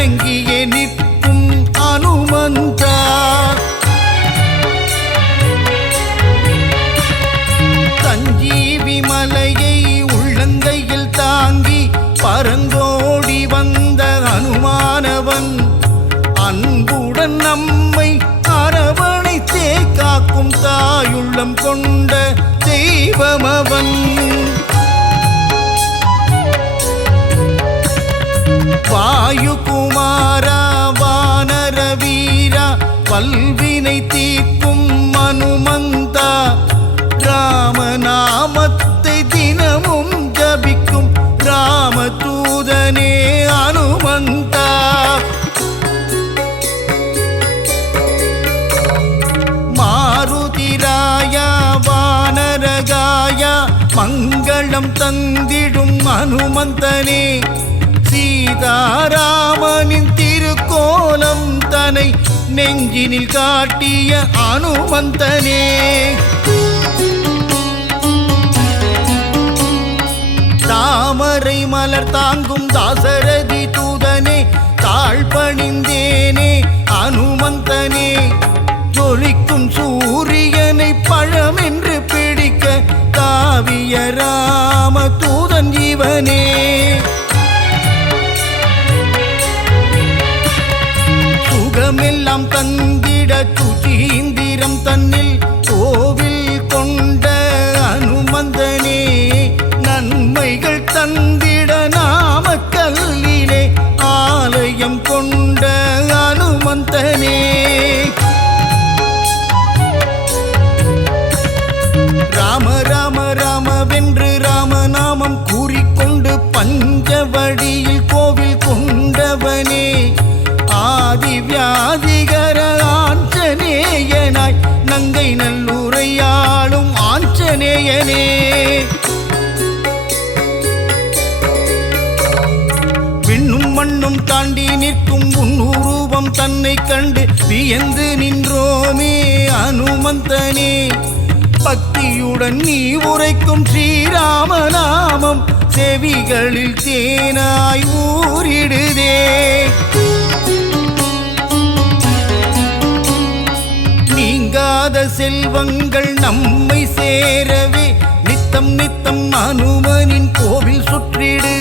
இணங்கியே நிற்கும் அனுமந்தா சஞ்சீவி மலையை உள்ளங்கையில் தாங்கி பரந்தோடி வந்த அனுமானவன் அன்புடன் நம்மை அரவணைத்தே காக்கும் தாயுள்ளம் கொண்ட தெய்வமவன். வாயு குமாரா வானர வீரா வல்வினை தீர்க்கும் அனுமந்தா ராமநாமத்தை தினமும் ஜபிக்கும் ராமதூதனே அனுமந்தா. மாருதிராயா வானரகாயா மங்களம் தந்திடும் அனுமந்தனே சீதாராமனின் திருக்கோலம் தன்னை நெஞ்சினில் காட்டிய அனுமந்தனே. தாமரை மலர் தாங்கும் தாசரதி தூதனே தாழ்பணிந்தேனே அனுமந்தனே. ஜொலிக்கும் சூரியனை பழமென்று பிடிக்க தாவிய ராம தூதன் ஜீவனே. சுகமெல்லாம் தந்திட சுசீந்திரம் தன்னில் கோவில் கொண்ட அனுமந்தனே. நன்மைகள் தந்திட நாமக்கல்லிலே ஆலயம் கொண்ட அனுமந்தனே. ராம ராம ராமவென்று ராமநாமம் கூறிக்கொண்டு பஞ்சவடியில் கோவில் கொண்டவனே. ஆதி வியாதிகர ஆஞ்சநேயனாய் நங்கை நல்லுரையாளும் ஆஞ்சநேயனே. விண்ணும் மண்ணும் தாண்டி நிற்கும் உன்னுருவம் தன்னை கண்டு வியந்து நின்றோமே அனுமந்தனே. பக்தியுடன் நீ உரைக்கும் ஸ்ரீராமநாமம் செவிகளில் தேனாய் ஊறிடுதே. நீங்காத செல்வங்கள் நம்மை சேரவே நித்தம் நித்தம் அனுமனின் கோவில் சுற்றிடு.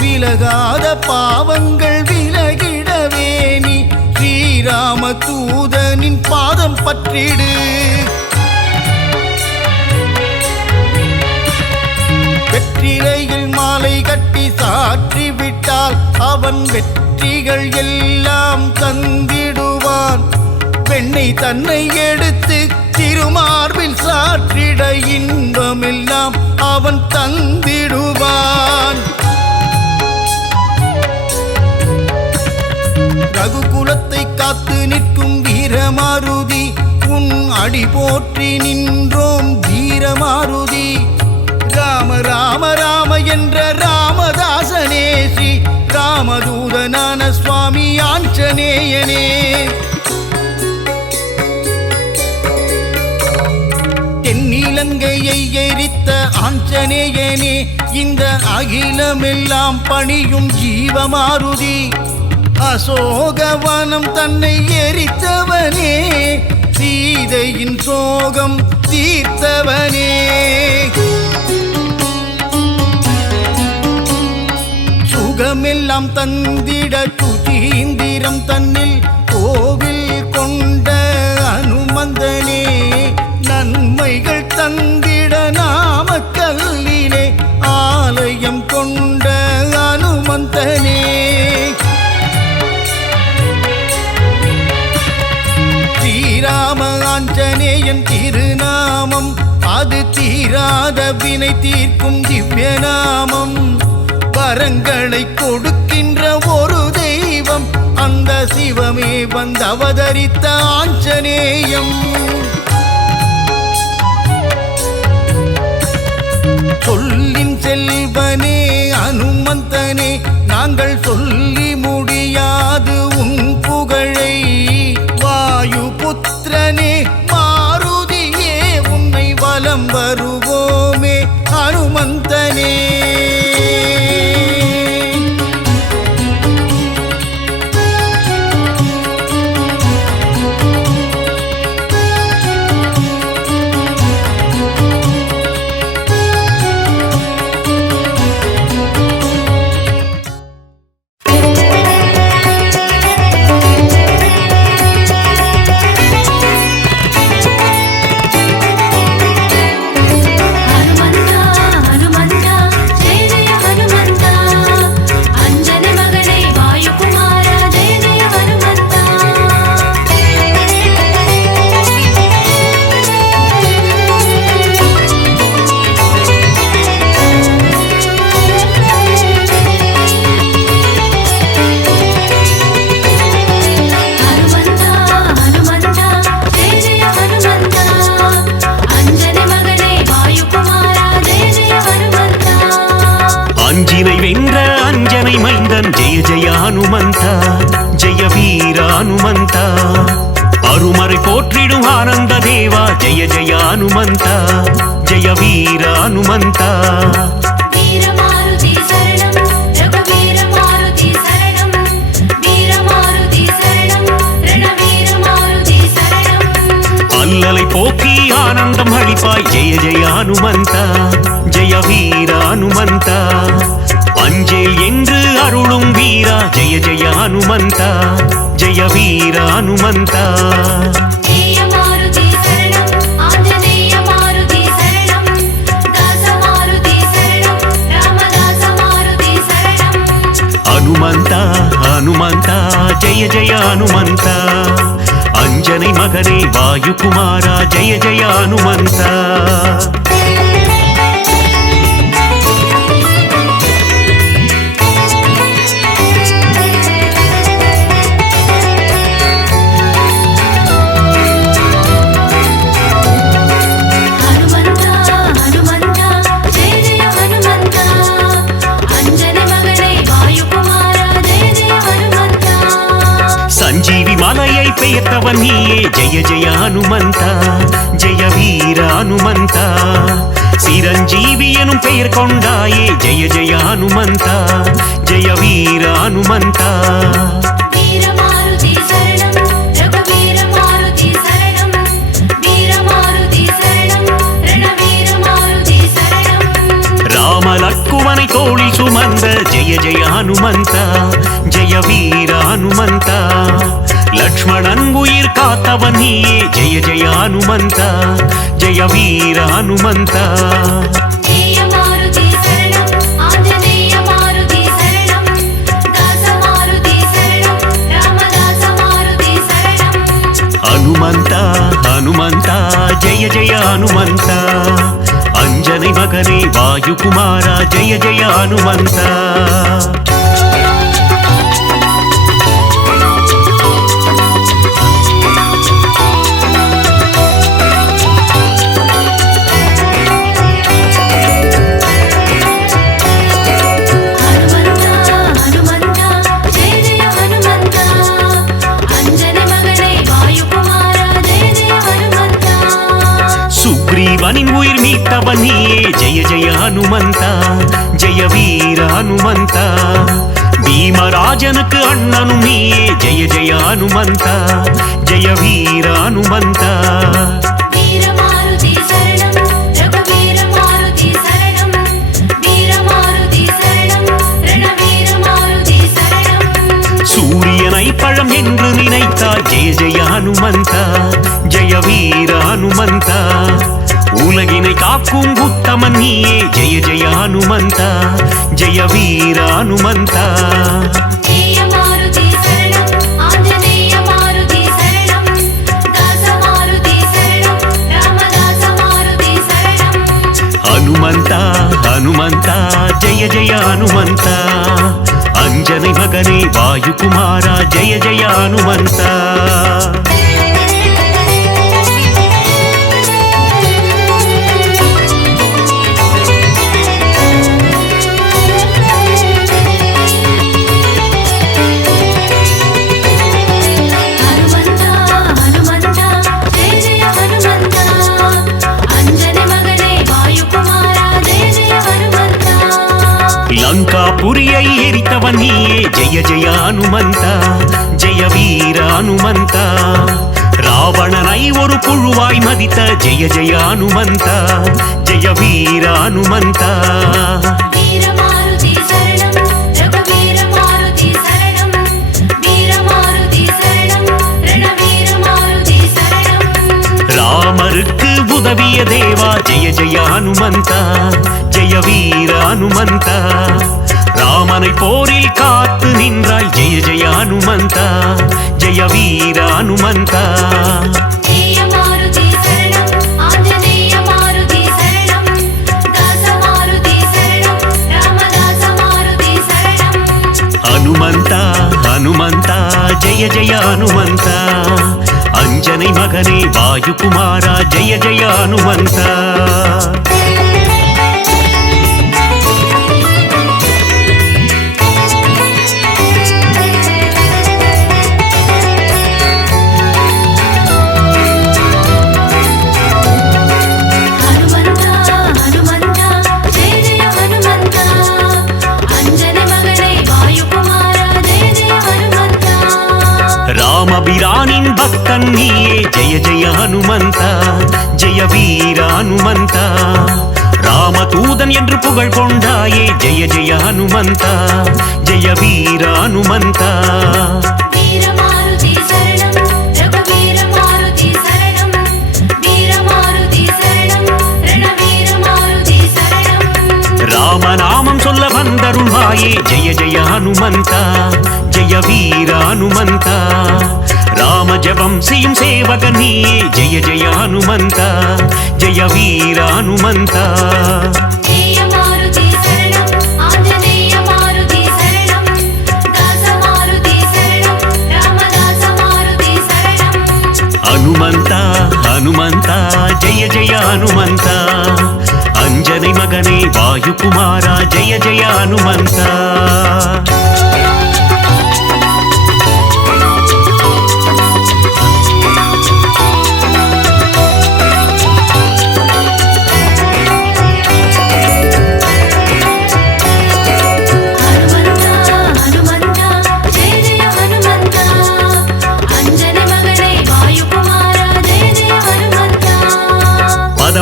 விலகாத பாவங்கள் விலகிடவே நீ ஸ்ரீராம தூதனின் பாதம் பற்றிடு. வெற்றிலையில் மாலை கட்டி சாற்றி விட்டால் அவன் வெற்றிகள் எல்லாம் தந்திடுவான். பெண்ணை தன்னை எடுத்து திருமார்பில் சாற்றிட இன்பமெல்லாம் அவன் தந்திடுவான். ரகுகுலத்தை காத்து நிற்கும் வீரமாருதி உன் அடி போற்றி நின்றோம் வீரமாருதி. ராம ராம ராம என்ற ராமதாசனே ஸ்ரீ ராமதூதனான சுவாமி ஆஞ்சநேயனே. தென்னிலங்கையை எரித்த ஆஞ்சநேயனே இந்த அகிலமெல்லாம் பணியும் ஜீவமாருதி. அசோகவனம் தன்னை எரித்தவனே சீதையின் சோகம் தீர்த்தவனே. சுகமெல்லாம் தந்திட சுசீந்திரம் தன்னில் கோவில் கொண்ட அனுமந்தனே. நன்மைகள் தந்திட நாமக்கல்லிலே ஆலயம் கொண்ட அனுமந்தனே. ஸ்ரீராம ஆஞ்சநேயன் திருநாமம் அது தீராத வினை தீர்க்கும் திவ்ய நாமம். வரங்களை கொடுக்கின்ற ஒரு தெய்வம் அந்த சிவமே வந்து அவதரித்த ஆஞ்சநேயம். சொல்லின் செல்வனே அனுமந்தனே நாங்கள் சொல்லி முடியாது உன் புகழை. வாயு புத்திரனே மாருதியே உன்னை வலம் வருவோமே அனுமந்தனே. ஹனுமந்த ஜெய வீர ஹனுமந்த அருமறை போற்றிடும் ஆனந்த தேவா ஜெய ஜெய ஹனுமந்த ஜெய வீர ஹனுமந்த அல்லலை போக்கி ஆனந்தம் அளிப்பாய் ஜெய ஜெய ஹனுமந்த ஜெய வீர ஹனுமந்த அஞ்சேல் என்று அருளும் வீரா ஜெய ஜெய ஹனுமந்த ஜெய வீர ஹனுமந்த ஹனுமந்த ஹனுமந்த ஜெய ஜெய ஹனுமந்த अंजनी मगने वायुकुमारा जय जय हनुमंता संजीवी मालयै पेयर्तवन नीये जय जय हनुमंता जय वीर हनुमंता சிரஞ்சீவி எனும் பெயர் கொண்டாயே ஜெய ஜெய ஹனுமந்தா ஜெய வீர ஹனுமந்தா ராம லக்குவனை தோளில் சுமந்த ஜெய ஜெய ஹனுமந்தா ஜெய வீர ஹனுமந்தா லக்ஷ்மணன் உயிர் காத்தவன் நீயே ஜெய ஜெய ஹனுமந்தா ஜெய வீர ஹனுமந்தா ஹனுமந்தா ஹனுமந்தா ஜெய ஜெய ஹனுமந்தா अंजनी मगने वायुकुमारा जय जय हनुमंता சுக்ரீவனின் உயிர் மீட்டவன் நீயே ஜெய ஜெய ஹனுமந்தா ஜெய வீர ஹனுமந்தா பீமராஜனுக்கு அண்ணனும் நீயே ஜெய ஜெய ஹனுமந்தா ஜெய வீர ஹனுமந்தா சூரியனை பழம் என்று நினைத்தார் ஜெய ஜெய ஹனுமந்தா ஜெய வீர ஹனுமந்தா உலகினை காக்கும் உத்தமன் நீயே ஜெய ஜெய ஹனுமந்தா ஜெய வீர ஹனுமந்தா ஹனுமந்தா ஹனுமந்தா ஜெய ஜெய ஹனுமந்தா अंजनी मगने वायुकुमारा जय जय हनुमंता லங்காபுரியை எரித்தவன் நீயே ஜெய ஜெய ஹனுமந்தா ஜெய வீர ஹனுமந்தா ராவணனை ஒரு புழுவாய் மதித்த ஜெய ஜெய ஹனுமந்தா ஜெய வீர ஹனுமந்தா ராமருக்கு உதவிய தேவா ஜெய ஜெய ஹனுமந்தா ஜெய வீர ஹனுமந்தா ராமனை போரில் காத்து நின்றாய் ஜெய ஜெய ஹனுமந்தா ஜெய வீர ஹனுமந்தா ஹனுமந்தா ஹனுமந்தா ஜெய ஜெய ஹனுமந்தா अंजनी मगने वायुकुमारा जय जय हनुमंता ராமபிரானின் பக்தன் நீயே ஜெய ஜெய ஹனுமந்தா ஜெய வீர ஹனுமந்தா ராமதூதன் என்று புகழ் கொண்டாயே ஜெய ஜெய ஹனுமந்தா ஜெய வீர ஹனுமந்தா ராமநாமம் சொல்ல வந்தருள்வாயே ஜெய ஜெய ஹனுமந்தா ஜெய வீர ஹனுமந்தா ராம ஜபம் செய்யும் சேவகன் நீயே ஜெய ஜெய ஹனுமந்தா ஜெய வீர ஹனுமந்தா ஹனுமந்தா ஹனுமந்தா ஜெய ஜெய ஹனுமந்தா ಅಂಜನೆ ಮಗನೇ ವಾಯುಕುಮಾರ ಜಯ ಜಯ ಹನುಮಂತ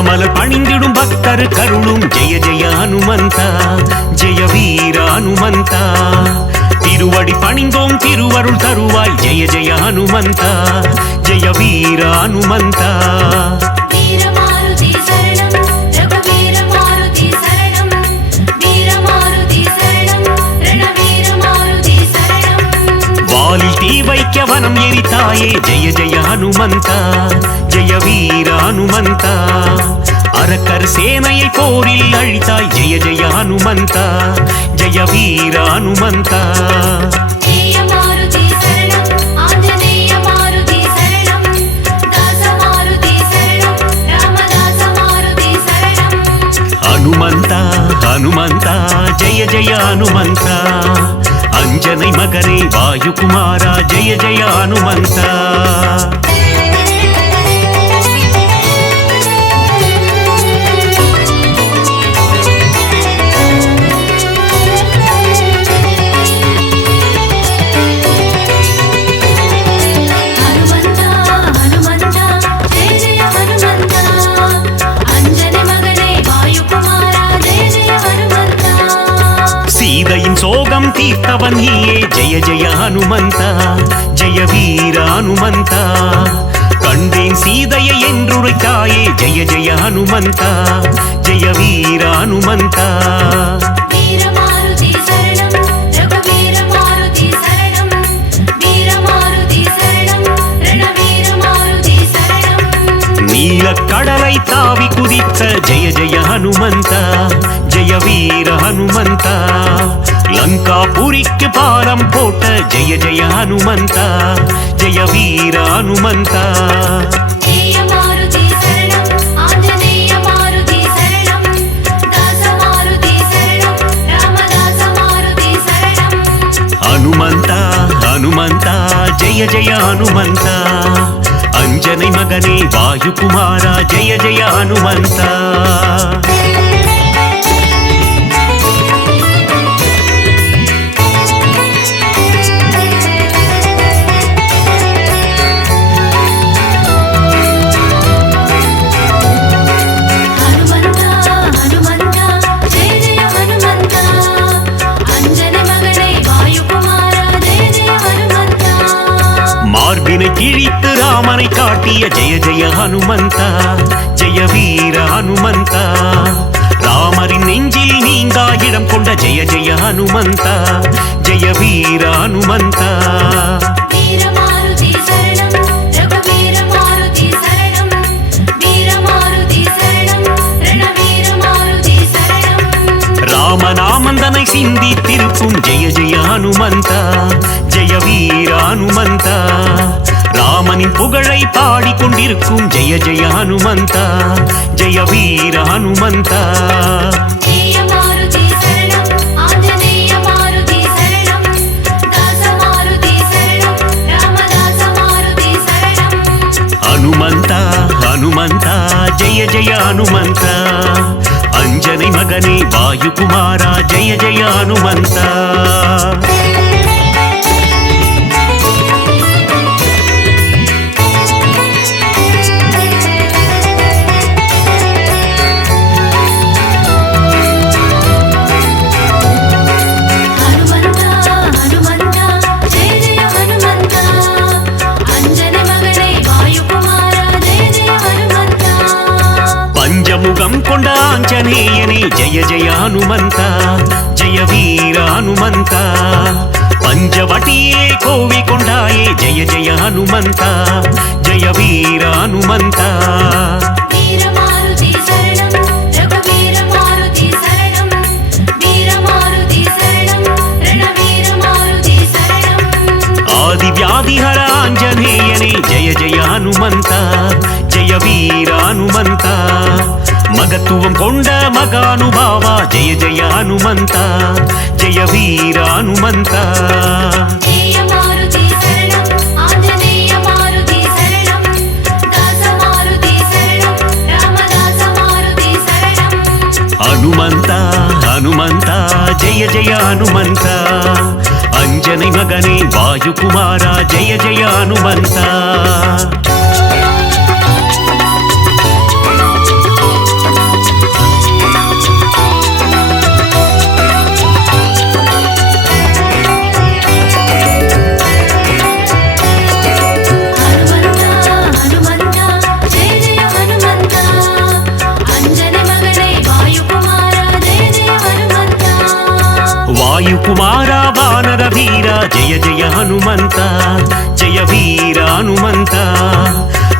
மலர் பணிந்திடும் பக்தர் கருளும் ஜெய ஜெய ஹனுமந்தா ஜெய வீர ஹனுமந்தா திருவடி பணிந்தோம் திருவருள் தருவாய் ஜெய ஜெய ஹனுமந்தா ஜெய வீர ஹனுமந்தா வாலில் தீ வைக்க வனம் எரித்தாயே ஜெய ஜெய ஹனுமந்தா ஜெய வீர ஹனுமந்தா அரக்கர் சேனையை போரில் அழித்தாய் ஜெய ஜெய ஹனுமந்தா ஜெய வீர ஹனுமந்தா ஹனுமந்தா ஹனுமந்தா ஜெய ஜெய ஹனுமந்தா ಅಂಜನೆ ಮಗನೇ ವಾಯುಕುಮಾರ ಜಯ ಜಯ ಹನುಮಂತ சோகம் தீர்த்தவன் நீயே ஜெய ஜெய ஹனுமந்தா ஜெய வீர ஹனுமந்தா கண்டேன் சீதையை என்றுரைத்தாயே ஜெய ஜெய ஹனுமந்தா ஜெய வீர ஹனுமந்தா நீல கடலை தாவி குதித்த ஜெய ஜெய ஹனுமந்தா ஜெய வீர ஹனுமந்தா லங்காபுரிக்கு பாலம் போட்ட ஜெய ஜெய ஹனுமந்தா ஜெய வீர ஹனுமந்தா ஹனுமந்தா ஹனுமந்தா ஜெய ஜெய ஹனுமந்தா ಅಂಜನೆ ಮಗನೇ ವಾಯುಕುಮಾರ ಜಯ ಜಯ ಹನುಮಂತ மார்பினை கிழித்து ராமனை காட்டிய ஜெய ஜெய ஹனுமந்தா ஜெய வீர ஹனுமந்தா ராமரின் நெஞ்சில் நீங்கா இடம் கொண்ட ஜெய ஜெய ஹனுமந்தா ஜெய வீர ஹனுமந்தா ராமநாமந்தனை சிந்தித்திருக்கும் ஜெய ஜெய ஹனுமந்தா ஜெய வீர ஹனுமந்தா ராமனின் புகழை பாடிக்கொண்டிருக்கும் ஜெய ஜெய ஹனுமந்தா ஜெய வீர ஹனுமந்தா ஹனுமந்தா ஹனுமந்தா ஜெய ஜெய ஹனுமந்தா ಅಂಜನೆ ಮಗನೇ ವಾಯುಕುಮಾರ ಜಯ ಜಯ ಹನುಮಂತ ಆಂಜನೇಯನೇ ಜಯ ಜಯ ಹನುಮಂತ ಜಯ ವೀರ ಹನುಮಂತ ಪಂಚವಟಿಯೇ ಕೋವಿಕೊಂಡಾಯೇ ಜಯ ಜಯ ಹನುಮಂತ ಜಯ ವೀರ ಹನುಮಂತ ಆದಿವ್ಯಾಧಿಹರ ಆಂಜನೇಯನೇ ಜಯ ಜಯ ಹನುಮಂತ ಜಯ ವೀರ ಹನುಮಂತ ಮಗತ್ವಂ ಕೊಂಡ ಮಗಾನುಭಾವ ಜಯ ಜಯ ಹನುಮಂತ ಜಯ ವೀರ ಹನುಮಂತ ಹನುಮಂತ ಹನುಮಂತ ಜಯ ಜಯ ಹನುಮಂತ ಅಂಜನೆ ಮಗನೇ ವಾಯುಕುಮಾರ ಜಯ ಜಯ ಹನುಮಂತ ವಾಯುಕುಮಾರ ವಾನರ ವೀರ ಜಯ ಜಯ ಹನುಮಂತ ಜಯ ವೀರ ಹನುಮಂತ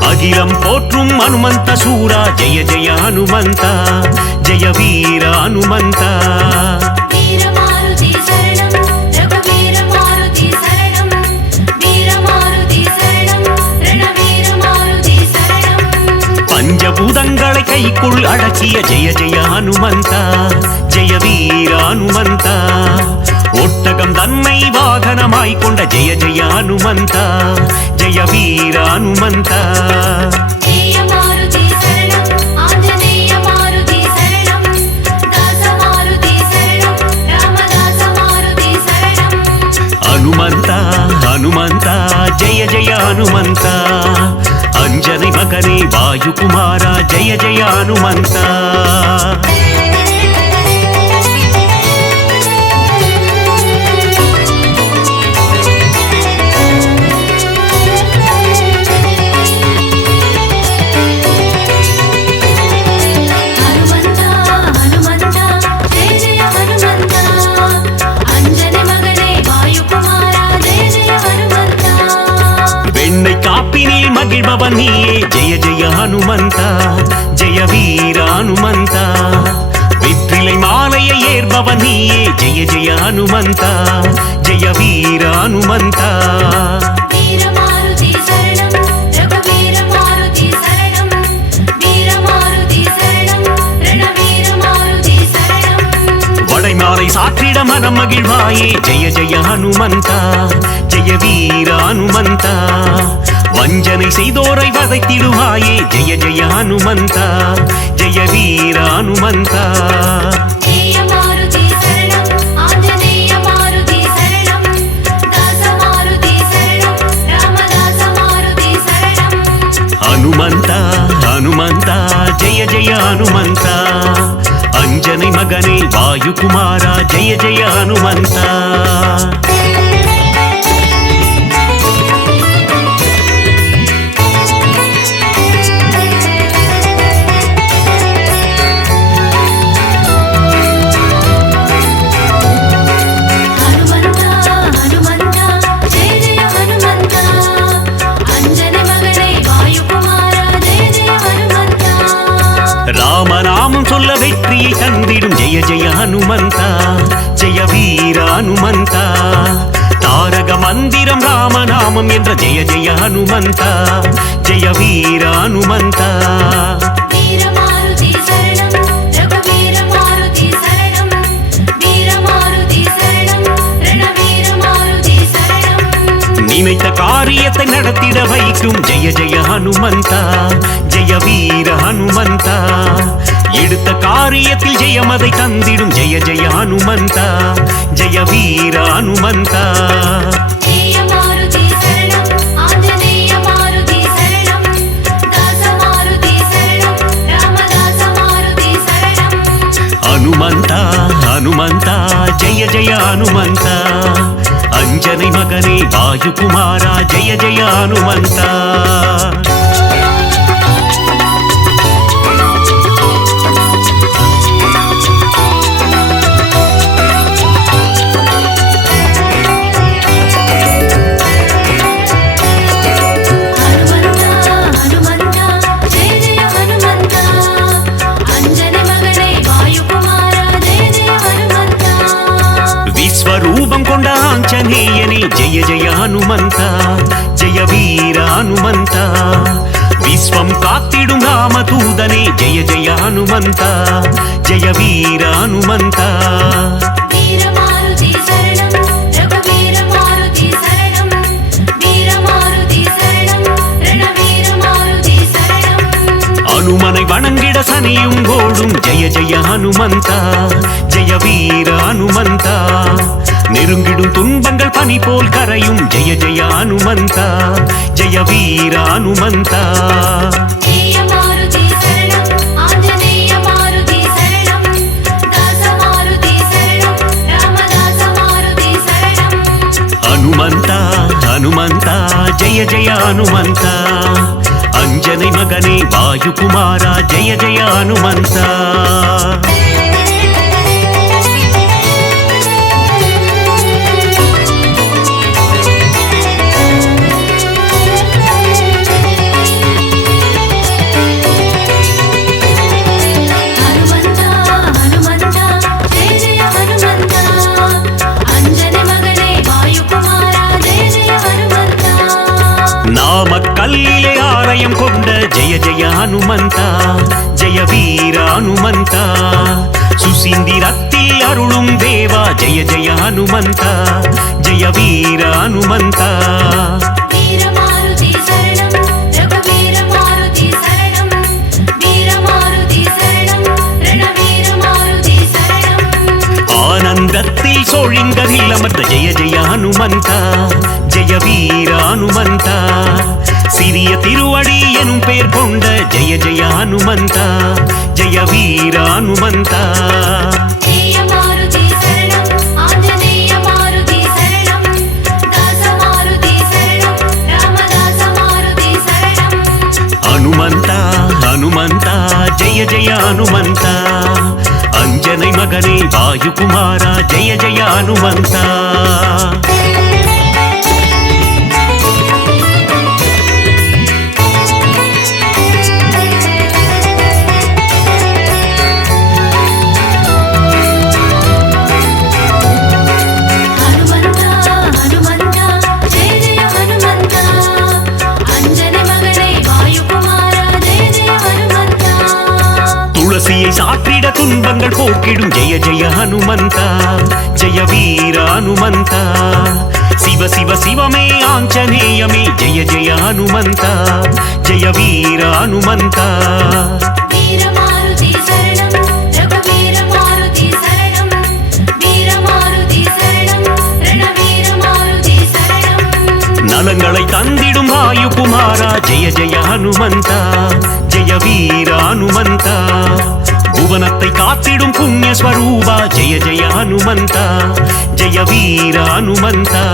ಅಗಿಲಂ ಪೋற்றும் ಹನುಮಂತ ಸೂರ ಜಯ ಜಯ ಹನುಮಂತ ಜಯ ವೀರ ಹನುಮಂತ பஞ்சபூதங்களை கைக்குள் அடக்கிய ஜெய ஜெய ஹனுமந்த ஜெய வீர ஹனுமந்த ஒட்டகம் தன்னை வாகனமாய் கொண்ட ஜெய ஜெய ஹனுமந்த ஜெய வீர ஹனுமந்த ಹನುಮಂತ ಹನುಮಂತ ಜಯ ಜಯ ಹನುಮಂತ ಅಂಜನೆ ಮಗನೇ ವಾಯುಕುಮಾರ ಜಯ ಜಯ ಹನುಮಂತ மகிழ்பவன் நீயே ஜெய ஜெய ஹனுமந்த ஜெய வீர ஹனுமந்த வெற்றிலை மாலையை ஏற்பவன் நீயே ஜெய ஜெய ஹனுமந்த ஜெய வீர ஹனுமந்த வடைமாலை சாற்றிட மனம் மகிழ்வாயே ஜெய ஜெய ஹனுமந்த ஜெய வீர ஹனுமந்த வஞ்சனை செய்தோரை வதைத்திடுவாயே ஜெய ஜெய ஹனுமந்த ஜெய வீர ஹனுமந்த ಹನುಮಂತ ಹನುಮಂತ ಜಯ ಜಯ ಹನುಮಂತ ಅಂಜನೆ ಮಗನೇ ವಾಯುಕುಮಾರ ಜಯ ಜಯ ಹನುಮಂತ ராமநாமம் சொல்ல வெற்றியை தந்திடும் ஜெய ஜெய ஹனுமந்த ஜெய வீர ஹனுமந்த தாரக மந்திரம் ராமநாமம் என்ற ஜெய ஜெய ஹனுமந்த ஜெய வீர ஹனுமந்த நினைத்த காரியத்தை நடத்திட வைக்கும் ஜெய ஜெய ஹனுமந்த ஜெய வீர ஹனுமந்த எடுத்த காரியத்தில் ஜெயமதை தந்திடும் ஜெய ஜெய ஹனுமந்த ஜெய வீர ஹனுமந்த ಹನುಮಂತ ಹನುಮಂತ ಜಯ ಜಯ ಹನುಮಂತ ಅಂಜನೆ ಮಗನೇ ವಾಯುಕುಮಾರ ಜಯ ಜಯ ಹನುಮಂತ ஹனுமந்தா ஜெய வீர ஹனுமந்தா விஸ்வம் காத்திடும் ராமதூதனே ஜெய ஜெய ஹனுமந்தா ஜெய வீர ஹனுமந்தா ஹனுமனை வணங்கிட சனியும் ஓடும் ஜெய ஜெய ஹனுமந்தா ஜெய வீர ஹனுமந்தா நெருங்கிடும் துன்பங்கள் பனி போல் கரையும் ஜெய ஜெய ஹனுமந்தா ஜெய வீர ஹனுமந்தா ஹனுமந்தா ஹனுமந்தா ஜெய ஜெய ஹனுமந்தா अंजनी मगने वायु कुमारा जय जय हनुमंता கல்லிலே ஆலயம் கொண்ட ஜெய ஜெய ஹனுமந்தா ஜெய வீர ஹனுமந்தா சுசீந்திரத்தில் அருளும் தேவா ஜெய ஜெய ஹனுமந்தா ஜெய வீர ஹனுமந்தா ஆனந்தத்தில் சோழிங்கரில் அமர்ந்த ஜெய ஜெய ஹனுமந்தா ஜெய வீர ஹனுமந்தா சிறிய திருவடி எனும் பெயர் கொண்ட ஜெய ஜெய ஹனுமந்தா ஜெய வீர ஹனுமந்தா ஹனுமந்தா ஹனுமந்தா ஜெய ஜெய ஹனுமந்தா अंजनी मगने वायु कुमारा जय जय हनुमंता சாற்றிட துன்பங்கள் போக்கிடும் ஜெய ஜெய ஹனுமந்தா ஜெய வீர ஹனுமந்தா சிவ சிவ சிவமே ஆஞ்சநேயமே ஜெய ஜெய ஹனுமந்தா ஜெய வீர ஹனுமந்தா நலங்களை தந்திடும் வாயு குமாரா ஜெய ஜெய ஹனுமந்தா ஜெய வீர ஹனுமந்தா புவனத்தை காத்திடும் புண்ணிய ஸ்வரூபா ஜெய ஜெய ஹனுமந்தா ஜெய வீர ஹனுமந்தா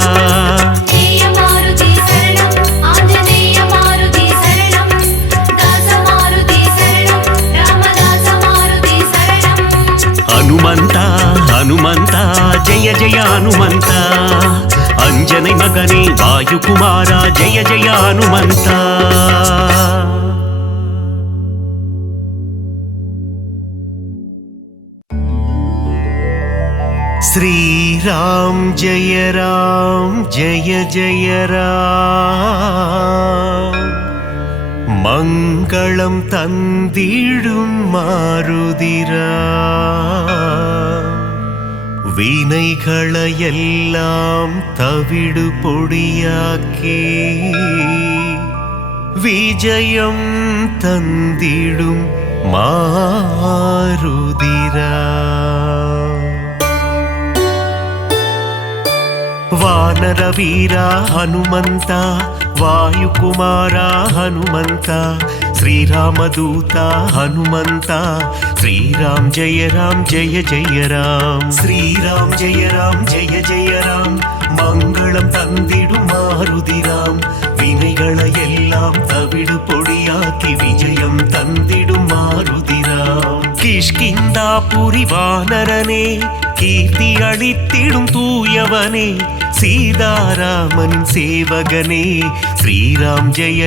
ஹனுமந்தா ஹனுமந்தா ஜெய ஜெய ஹனுமந்தா अंजनी मगने वायु कुमारा जय जय हनुमंता श्री राम जय जय राम मंगलम तंदिडुम मारुदिरा வீணைகளையெல்லாம் தவிடு பொடியாக்கி விஜயம் தந்திடும் மாருதிரா வானர வீரா ஹனுமந்தா வாயு குமாரா ஹனுமந்தா श्रीरामदूता हनुमंता श्रीराम जय जय राम श्रीराम जय जय राम मंगलम तंदिडुम मारुदिराम विनैगளையெல்லாம் தவிடு பொடியாக்கி விஜயம் தந்திடும் மாருதிராம் கிஷ்கிந்தாபுரி வானரனே கீர்த்தி அளித்திடும் தூயவனே सीतारामन सेवगने श्रीराम जय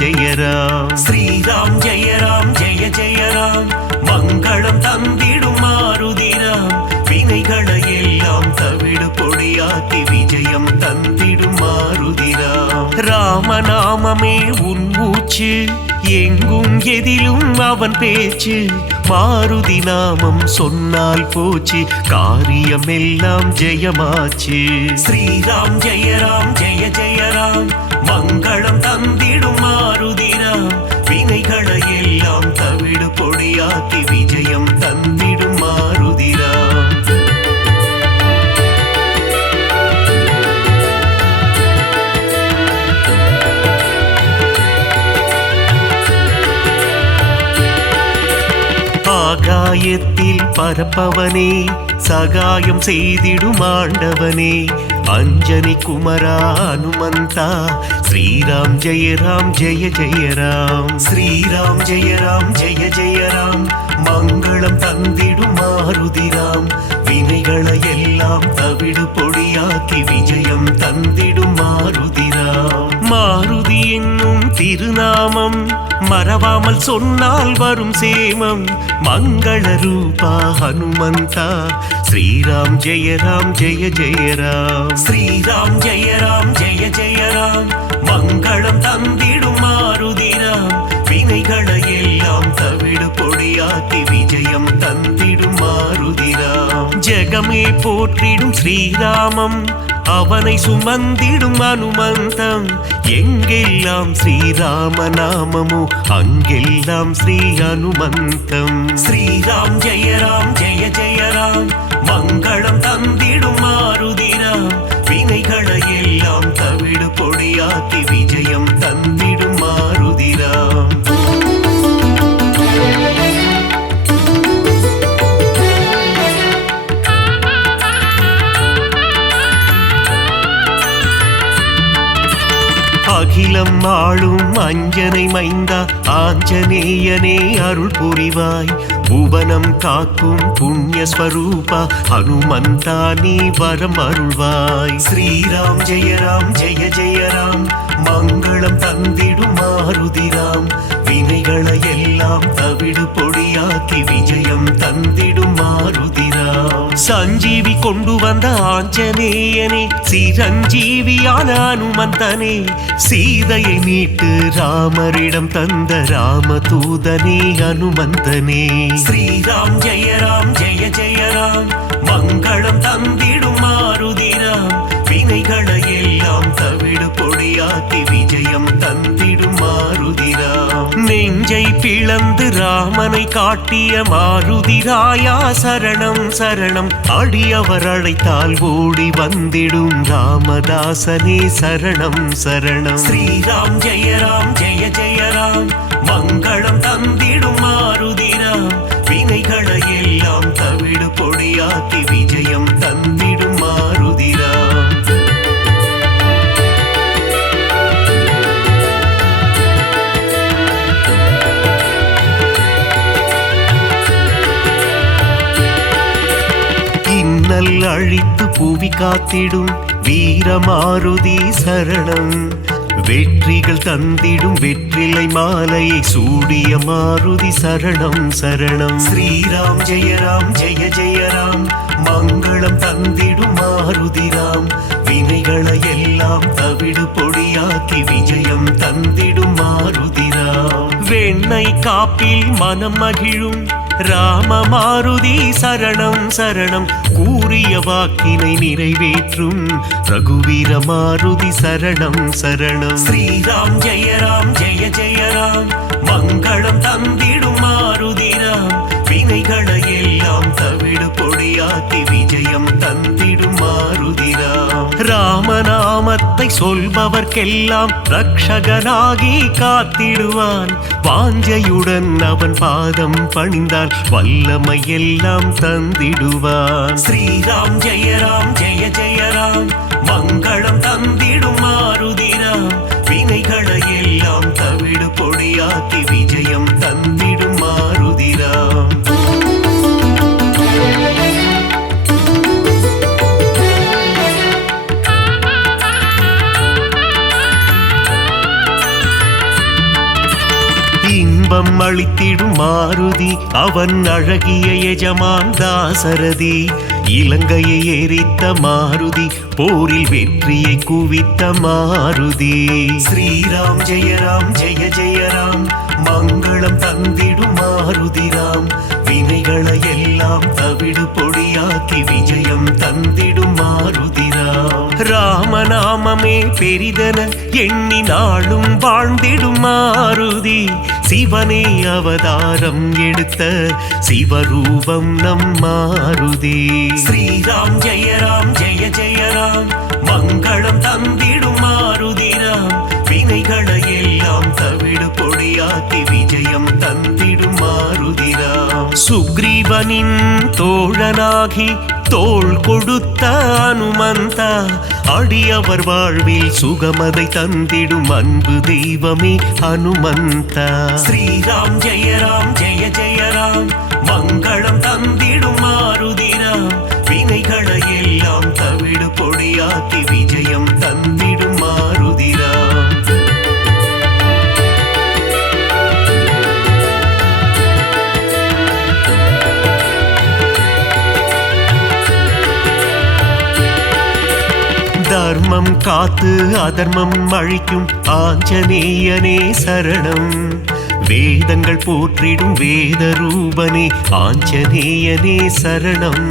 जय राम श्रीराम जय जय राम मंगलम तंदिडुम मारुदिराम विनैगளையெல்லாம் தவிடு பொடியாக்கி விஜயம் தந்திடும் மாருதிராம். ராமநாமமே உன் மூச்சு, எங்கும் எதிலும் அவன் பேச்சு. மாருதி நாமம் சொன்னால் போச்சு, காரியமெல்லாம் ஜெயமாச்சு. ஸ்ரீராம் ஜெய ராம் ஜெய ஜெய ராம், மங்களம் தந்திடும் மாருதிராம். வினைகளை எல்லாம் தவிடு பொடியாக்கி விஜயம் தந்திடும் மாருதிராம். ஆகாயத்தில் பரப்பவனே, சகாயம் செய்திடும் ஆண்டவனே. அஞ்சனி குமரா அனுமந்தா, ஸ்ரீராம் ஜெய ராம் ஜெய ஜெய ராம். ஸ்ரீராம் ஜெய ராம் ஜெய ஜெய ராம், மங்களம் தந்திடும் மாருதிராம். வினைகளை எல்லாம் தவிடு பொடியாக்கி விஜயம் தந்திடும் மாருதிராம். மாருதி என்னும் திருநாமம் மறவாமல் சொன்னால் வரும் சேமம். மங்கள ரூபா ஹனுமந்தா, ஸ்ரீராம் ஜெய ராம் ஜெய ஜெய ராம். ஸ்ரீராம் ஜெய ராம் ஜெய ஜெய ராம், மங்களம் தந்திடும் மாருதிராம். வினைகளை எல்லாம் தவிடு பொடியாக்கி விஜயம் தந்திடும் மாருதிராம். ஜெகமே போற்றிடும் ஸ்ரீராமம், அவனை சுமந்திடும் அனுமந்தம். எங்கெல்லாம் ஸ்ரீராம நாமமோ அங்கெல்லாம் ஸ்ரீ அனுமந்தம். ஸ்ரீராம் ஜெய ராம் ஜெய ஜெய ராம், மங்களம் தந்திடும் மாருதிராம். வினைகளை எல்லாம் தவிடு பொடியாக்கி விஜயம் தந்திடும் மாருதிராம். அகிலம் ஆளும் அஞ்சனை மைந்தா, ஆஞ்சநேயனே அருள் புரிவாய். புவனம் காக்கும் புண்ணியஸ்வரூபா, ஹனுமந்தா நீ வரம் அருள்வாய். ஸ்ரீராம் ஜெய ராம் ஜெய ஜெய ராம், மங்களம் தந்திடும் மாருதிராம். வினைகளை எல்லாம் தவிடு பொடியாக்கி விஜயம் தந்திடும் மாருதிராம். சஞ்சீவி கொண்டு வந்த ஆஞ்சநேயனே, சிரஞ்சீவியான அனுமந்தனே. சீதையை மீட்டு ராமரிடம் தந்த ராமதூதனே அனுமந்தனே. ஸ்ரீராம் ஜெய ராம் ஜெய ஜெய ராம், மங்களம் தந்திடும் மாருதிராம். வினைகளை எல்லாம் தவிடு பொடியாக்கி விஜயம் தந்திடும் மாருதிராம். நெஞ்சை பிளந்து ராமனை காட்டிய மாருதிராயா சரணம் சரணம். அடியவர் அழைத்தால் ஓடி வந்திடும் ராமதாசனே சரணம் சரணம். ஸ்ரீராம் ஜெய ராம் ஜெய ஜெய ராம், மங்களம் தந்திடும் மாருதிராம். வினைகளை எல்லாம் தவிடு பொடியாக்கி விஜயம் தந்திடும் மாருதிராம். இன்னல் அழித்து புவி காத்திடும் வீரமாருதி சரணம். வெற்றிகள் தந்திடும் வெற்றிலை மாலையை சூடிய மாருதி சரணம் சரணம். ஸ்ரீராம் ஜெய ராம் ஜெய ஜெய ராம், மங்களம் தந்திடும் மாருதிராம். வினைகளை எல்லாம் தவிடு பொடியாக்கி விஜயம் தந்திடும் மாருதிராம். வெண்ணை காப்பில் மனம் மகிழும் ராம மாருதி சரணம் சரணம். கூறிய வாக்கினை நிறைவேற்றும் ரகுவீர மாருதி சரணம் சரணம். ஸ்ரீராம் ஜெய ராம் ஜெய ஜெய ராம், மங்களம் தந்திடும் மாருதிராம். வினைகளை எல்லாம் தவிடு பொடியாக்கி விஜயம் தந்திடும் மாருதிராம். ராமநாமத்தை சொல்பவர்க்கெல்லாம் ரக்ஷகனாகி காத்திடுவான். வாஞ்சையுடன் அவன் பாதம் பணிந்தால் வல்லமையெல்லாம் தந்திடுவான். ஸ்ரீராம் ஜெய ராம் ஜெய ஜெய ராம், மங்களம் தந்திடும் மாருதிராம். வினைகளை எல்லாம் தவிடு பொடியாக்கி விஜயம் தந்திடும் மாருதிராம். இன்பம் அளித்திடும் மாருதி, அவன் அழகிய எஜமான் தாசரதி. இலங்கையை எரித்த மாருதி போரில் வெற்றியை குவித்த மாருதி. ஸ்ரீராம் ஜெய ராம் ஜெய ஜெய ராம் மங்களம் தந்திடும் மாருதி ராம். வினைகளை எல்லாம் தவிடு பொடியாக்கி விஜயம் தந்திடும் மாருதி ராம். ராமநாமமே பெரிதென எண்ணி நாளும் வாழ்ந்திடும் மாருதி. சிவனே அவதாரம் எடுத்த சிவரூபம் நம் மாருதி. ஸ்ரீராம் ஜெய ராம் ஜெய ஜெய ராம் மங்களம் தந்திடும் மாருதி ராம். வினைகளை எல்லாம் தவிடு பொடியாக்கி விஜயம் தந்திடும் மாருதி ராம். சுக்ரீவனின் தோழனாகி தோள் கொடுத்த அனுமந்தா அடியவர் வாழ்வில் சுகமதை தந்திடும் அன்பு தெய்வமே அனுமந்தா. ஸ்ரீராம் ஜெய ராம் ஜெய ஜெய ராம் மங்களம் தந்திடும் மாருதி ராம். வினைகளை எல்லாம் தவிடு பொடியாக்கி விஜயம் தந்திடும் மாருதி ராம். தர்மம் காத்து அதர்மம் அழிக்கும் ஆஞ்சநேயனே சரணம். வேதங்கள் போற்றிடும் வேத ரூபனே ஆஞ்சநேயனே சரணம்.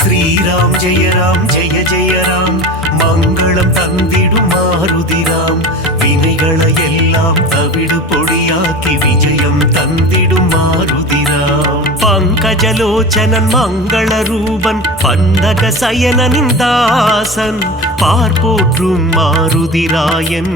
ஸ்ரீராம் ஜெய ராம் ஜெய ஜெய ராம் மங்களம் தந்திடும் மாருதி ராம். வினைகளை எல்லாம் தவிடு பொடியாக்கி விஜயம் தந்திடும் மாருதி ராம். பங்கஜலோச்சனன் மங்கள ரூபன் பந்தக சயனனின் தாசன் பார்ப்போற்றும் மாருதிராயன்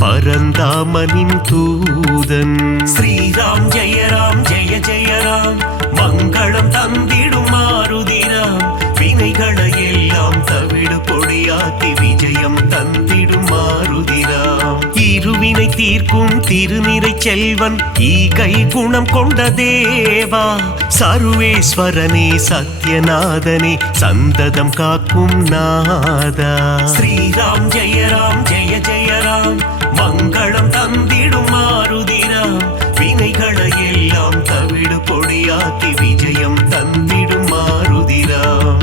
பரந்தாமனின் தூதன். ஸ்ரீராம் ஜெய ராம் ஜெய ஜெய ராம் மங்களம் தந்திடும் மாருதி ராம். வினைகளை எல்லாம் தவிடு பொடியாக்கி விஜயம் தந்திடும் மாருதி ராம். இருவினை தீர்க்கும் திருநிறை செல்வன் ஈகை குணம் கொண்ட தேவா. சர்வேஸ்வரனே சத்யநாதனே சந்ததம் காக்கும் நாதா. ஸ்ரீராம் ஜெய ராம் ஜெய ஜெய ராம் மங்களம் தந்திடும் மாருதி ராம். வினைகளை எல்லாம் தவிடு பொடியாக்கி விஜயம் தந்திடும் மாருதி ராம்.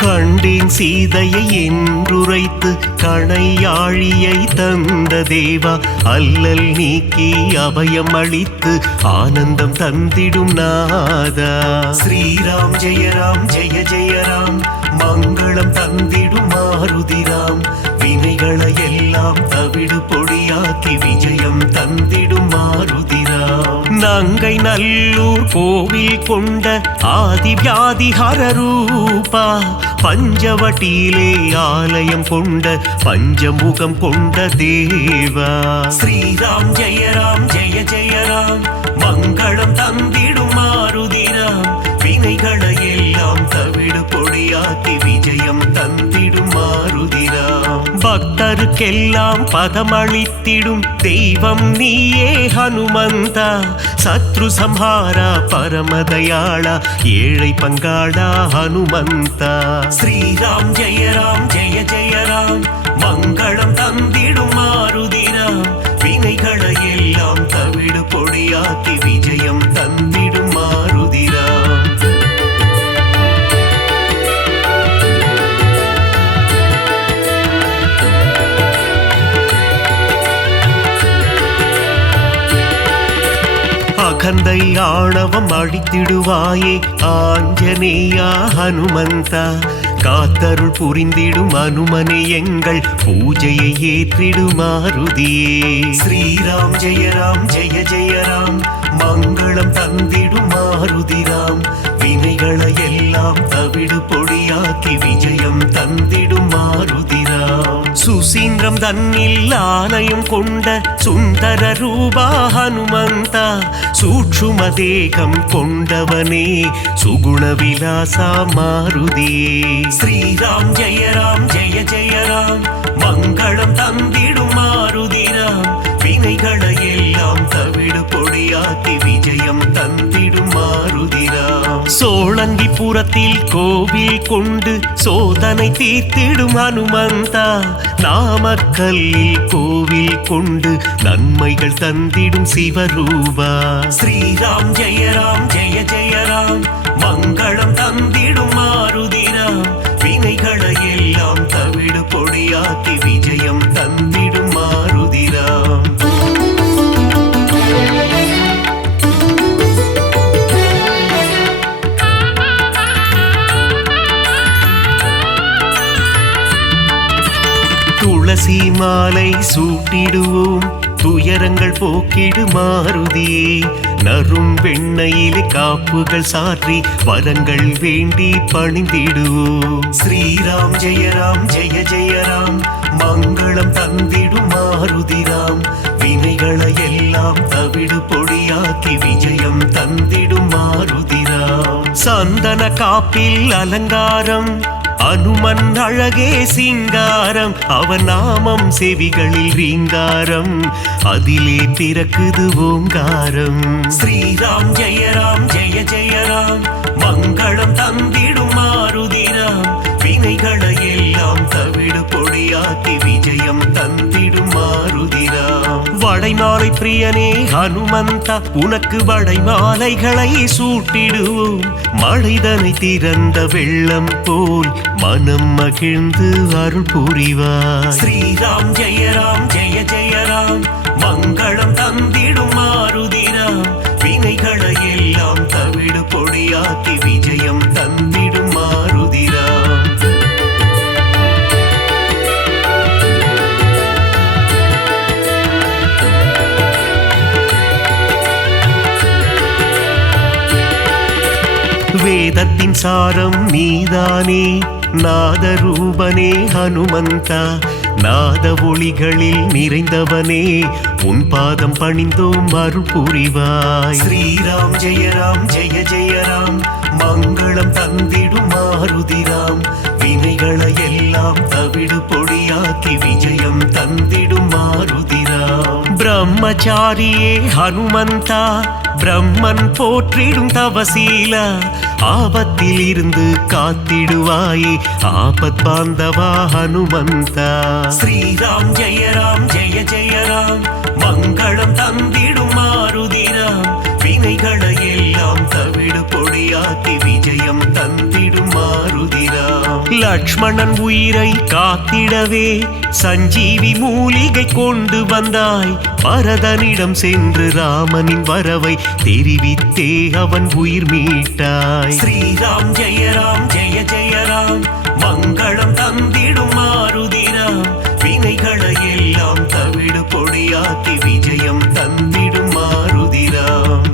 கண்டேன் சீதையை என்றுரைத்து கணையாழியை தந்த தேவா. அல்லல் நீக்கி அபயம் அளித்து ஆனந்தம் தந்திடும் நாதா. ஸ்ரீராம் ஜெய ராம் ஜெய ஜெய ராம் மங்களம் தந்திடும் மாருதி ராம். வினைகளை எல்லாம் தவிடு பொடியாக்கி விஜயம் தந்திடும் மாருதி ராம். நங்கை நல்லூர் கோவில் கொண்ட ஆதி வியாதிஹர ரூபா. பஞ்சவட்டியிலே ஆலயம் கொண்ட பஞ்சமுகம் கொண்ட தேவா. ஸ்ரீராம் ஜெய ராம் ஜெய ஜெய ராம் மங்களம் தந்திடும் மாருதி ராம். வினைகளை எல்லாம் தவிடு பொடியாக்கி விஜயம் தந்திடும் மாருதி ராம். பக்தருக்கெல்லாம் பதமளித்திடும் தெய்வம் நீயே ஹனுமந்தா. சத்ரு சம்ஹாரா பரமதயாளா ஏழை பங்காளா ஹனுமந்தா. ஸ்ரீராம் ஜெய ராம் ஜெய ஜெய ராம் மங்களம் தந்திடும் மாருதி ராம். வினைகளை எல்லாம் தவிடு பொடியாக்கி விஜயம் தந்திடும் மாருதி ராம். அகந்தை ஆணவம் அழித்திடுவாயே ஆஞ்சநேயா ஹனுமந்தா. காத்தருள் புரிந்திடும் அனுமனே எங்கள் பூஜையை ஏற்றிடும் மாருதியே. ஸ்ரீராம் ஜெய ராம் ஜெய ஜெய ராம் மங்களம் தந்திடும் மாருதி ராம். வினைகளை எல்லாம் தவிடு பொடியாக்கி விஜயம் தந்திடும் மாருதி ராம். சுசீந்திரம் தன்னில் ஆலயம் கொண்ட சுந்தர ரூபா ஹனுமந்தா. சூட்சும தேகம் கொண்டவனே சுகுண விலாசா மாருதியே. ஸ்ரீராம் ஜெய ராம் ஜெய ஜெய ராம் மங்களம் தந்திடும் மாருதி ராம். வினைகளை எல்லாம் தவிடு பொடியாக்கி விஜயம் தந்திடும் மாருதி ராம். சோழ சோழங்கிபுரத்தில் கோவில் கொண்டு சோதனை தீர்த்திடும் ஹனுமந்தா, நாமக்கல்லில் கோவில் கொண்டு நன்மைகள் தந்திடும் சிவரூபா. ஸ்ரீராம் ஜெய ராம் ஜெய ஜெய ராம், மங்களம் தந்திடும் மாருதிராம், வினைகளை எல்லாம் தவிடு பொடியாக்கி விஜயம் தந்திடும் மாருதிராம். துளசி மாலை சூட்டிடுவோம், துயரங்கள் போக்கிடு மாருதியே, நறும் வெண்ணையிலே காப்புகள் சாற்றி வரங்கள் வேண்டி பணிந்திடுவோம். ஸ்ரீராம் ஜெய ராம் ஜெய ஜெய ராம், மங்களம் தந்திடும் மாருதிராம், வினைகளை எல்லாம் தவிடு பொடியாக்கி விஜயம் தந்திடும் மாருதிராம். சந்தன காப்பில் அலங்காரம், அனுமன் அழகே சிங்காரம், அவன் நாமம் செவிகளில் ரீங்காரம், அதிலே பிறக்குது ஓங்காரம். ஸ்ரீராம் ஜெய ராம் ஜெய ஜெய ராம், மங்களம் தந்திடும் மாருதிராம், வினைகளை எல்லாம் தவிடு பொடியாக்கி விஜயம் தந்திடும் மாருதிராம். வடைமாலை பிரியனே ஹனுமந்தா, உனக்கு வடைமாலைகளை சூட்டிடுவோம், மழைதனை திறந்த வெள்ளம் போல் மனம் மகிழ்ந்து அருள் புரிவார். ஸ்ரீராம் ஜெய ராம் ஜெய ஜெய ராம், மங்களம் தந்திடும் மாருதிராம், வினைகளை எல்லாம் தவிடு பொடியாக்கி விஜயம் தந்திடும் மாருதிராம். வேதத்தின் சாரம் நீதானே, நாதரூபனே ஹனுமந்தா, நாத ஒளிகளில் நிறைந்தவனே, உன் பாதம் பணிந்தோம் அருள் புரிவாய். ஸ்ரீராம் ஜெய ராம் ஜெய ஜெய ராம், மங்களம் தந்திடும் மாருதிராம், வினைகளை எல்லாம் தவிடு பொடியாக்கி விஜயம் தந்திடும் மாருதிராம். பிரம்மச்சாரியே ஹனுமந்தா, பிரம்மன் போற்றிடும் தவசீலா, ஆபத்தில் இருந்து காத்திடுவாயே ஆபத் பாந்தவா ஹனுமந்தா. ஸ்ரீராம் ஜெய ராம் ஜெய ஜெய ராம், மங்களம் தந்திடும் மாருதிராம், வினைகளை எல்லாம் தவிடு பொடியாக்கி விஜயம் தந்திடும் மாருதிராம். லக்ஷ்மணன் உயிரை காத்திடவே சஞ்சீவி மூலிகை கொண்டு வந்தாய், பரதனிடம் சென்று ராமனின் வரவை தெரிவித்தே அவன் உயிர் மீட்டாய். ஸ்ரீராம் ஜெய ராம் ஜெய ஜெய ராம், மங்களம் தந்திடும் மாருதிராம், வினைகளை எல்லாம் தவிடு பொடியாக்கி விஜயம் தந்திடும் மாருதிராம்.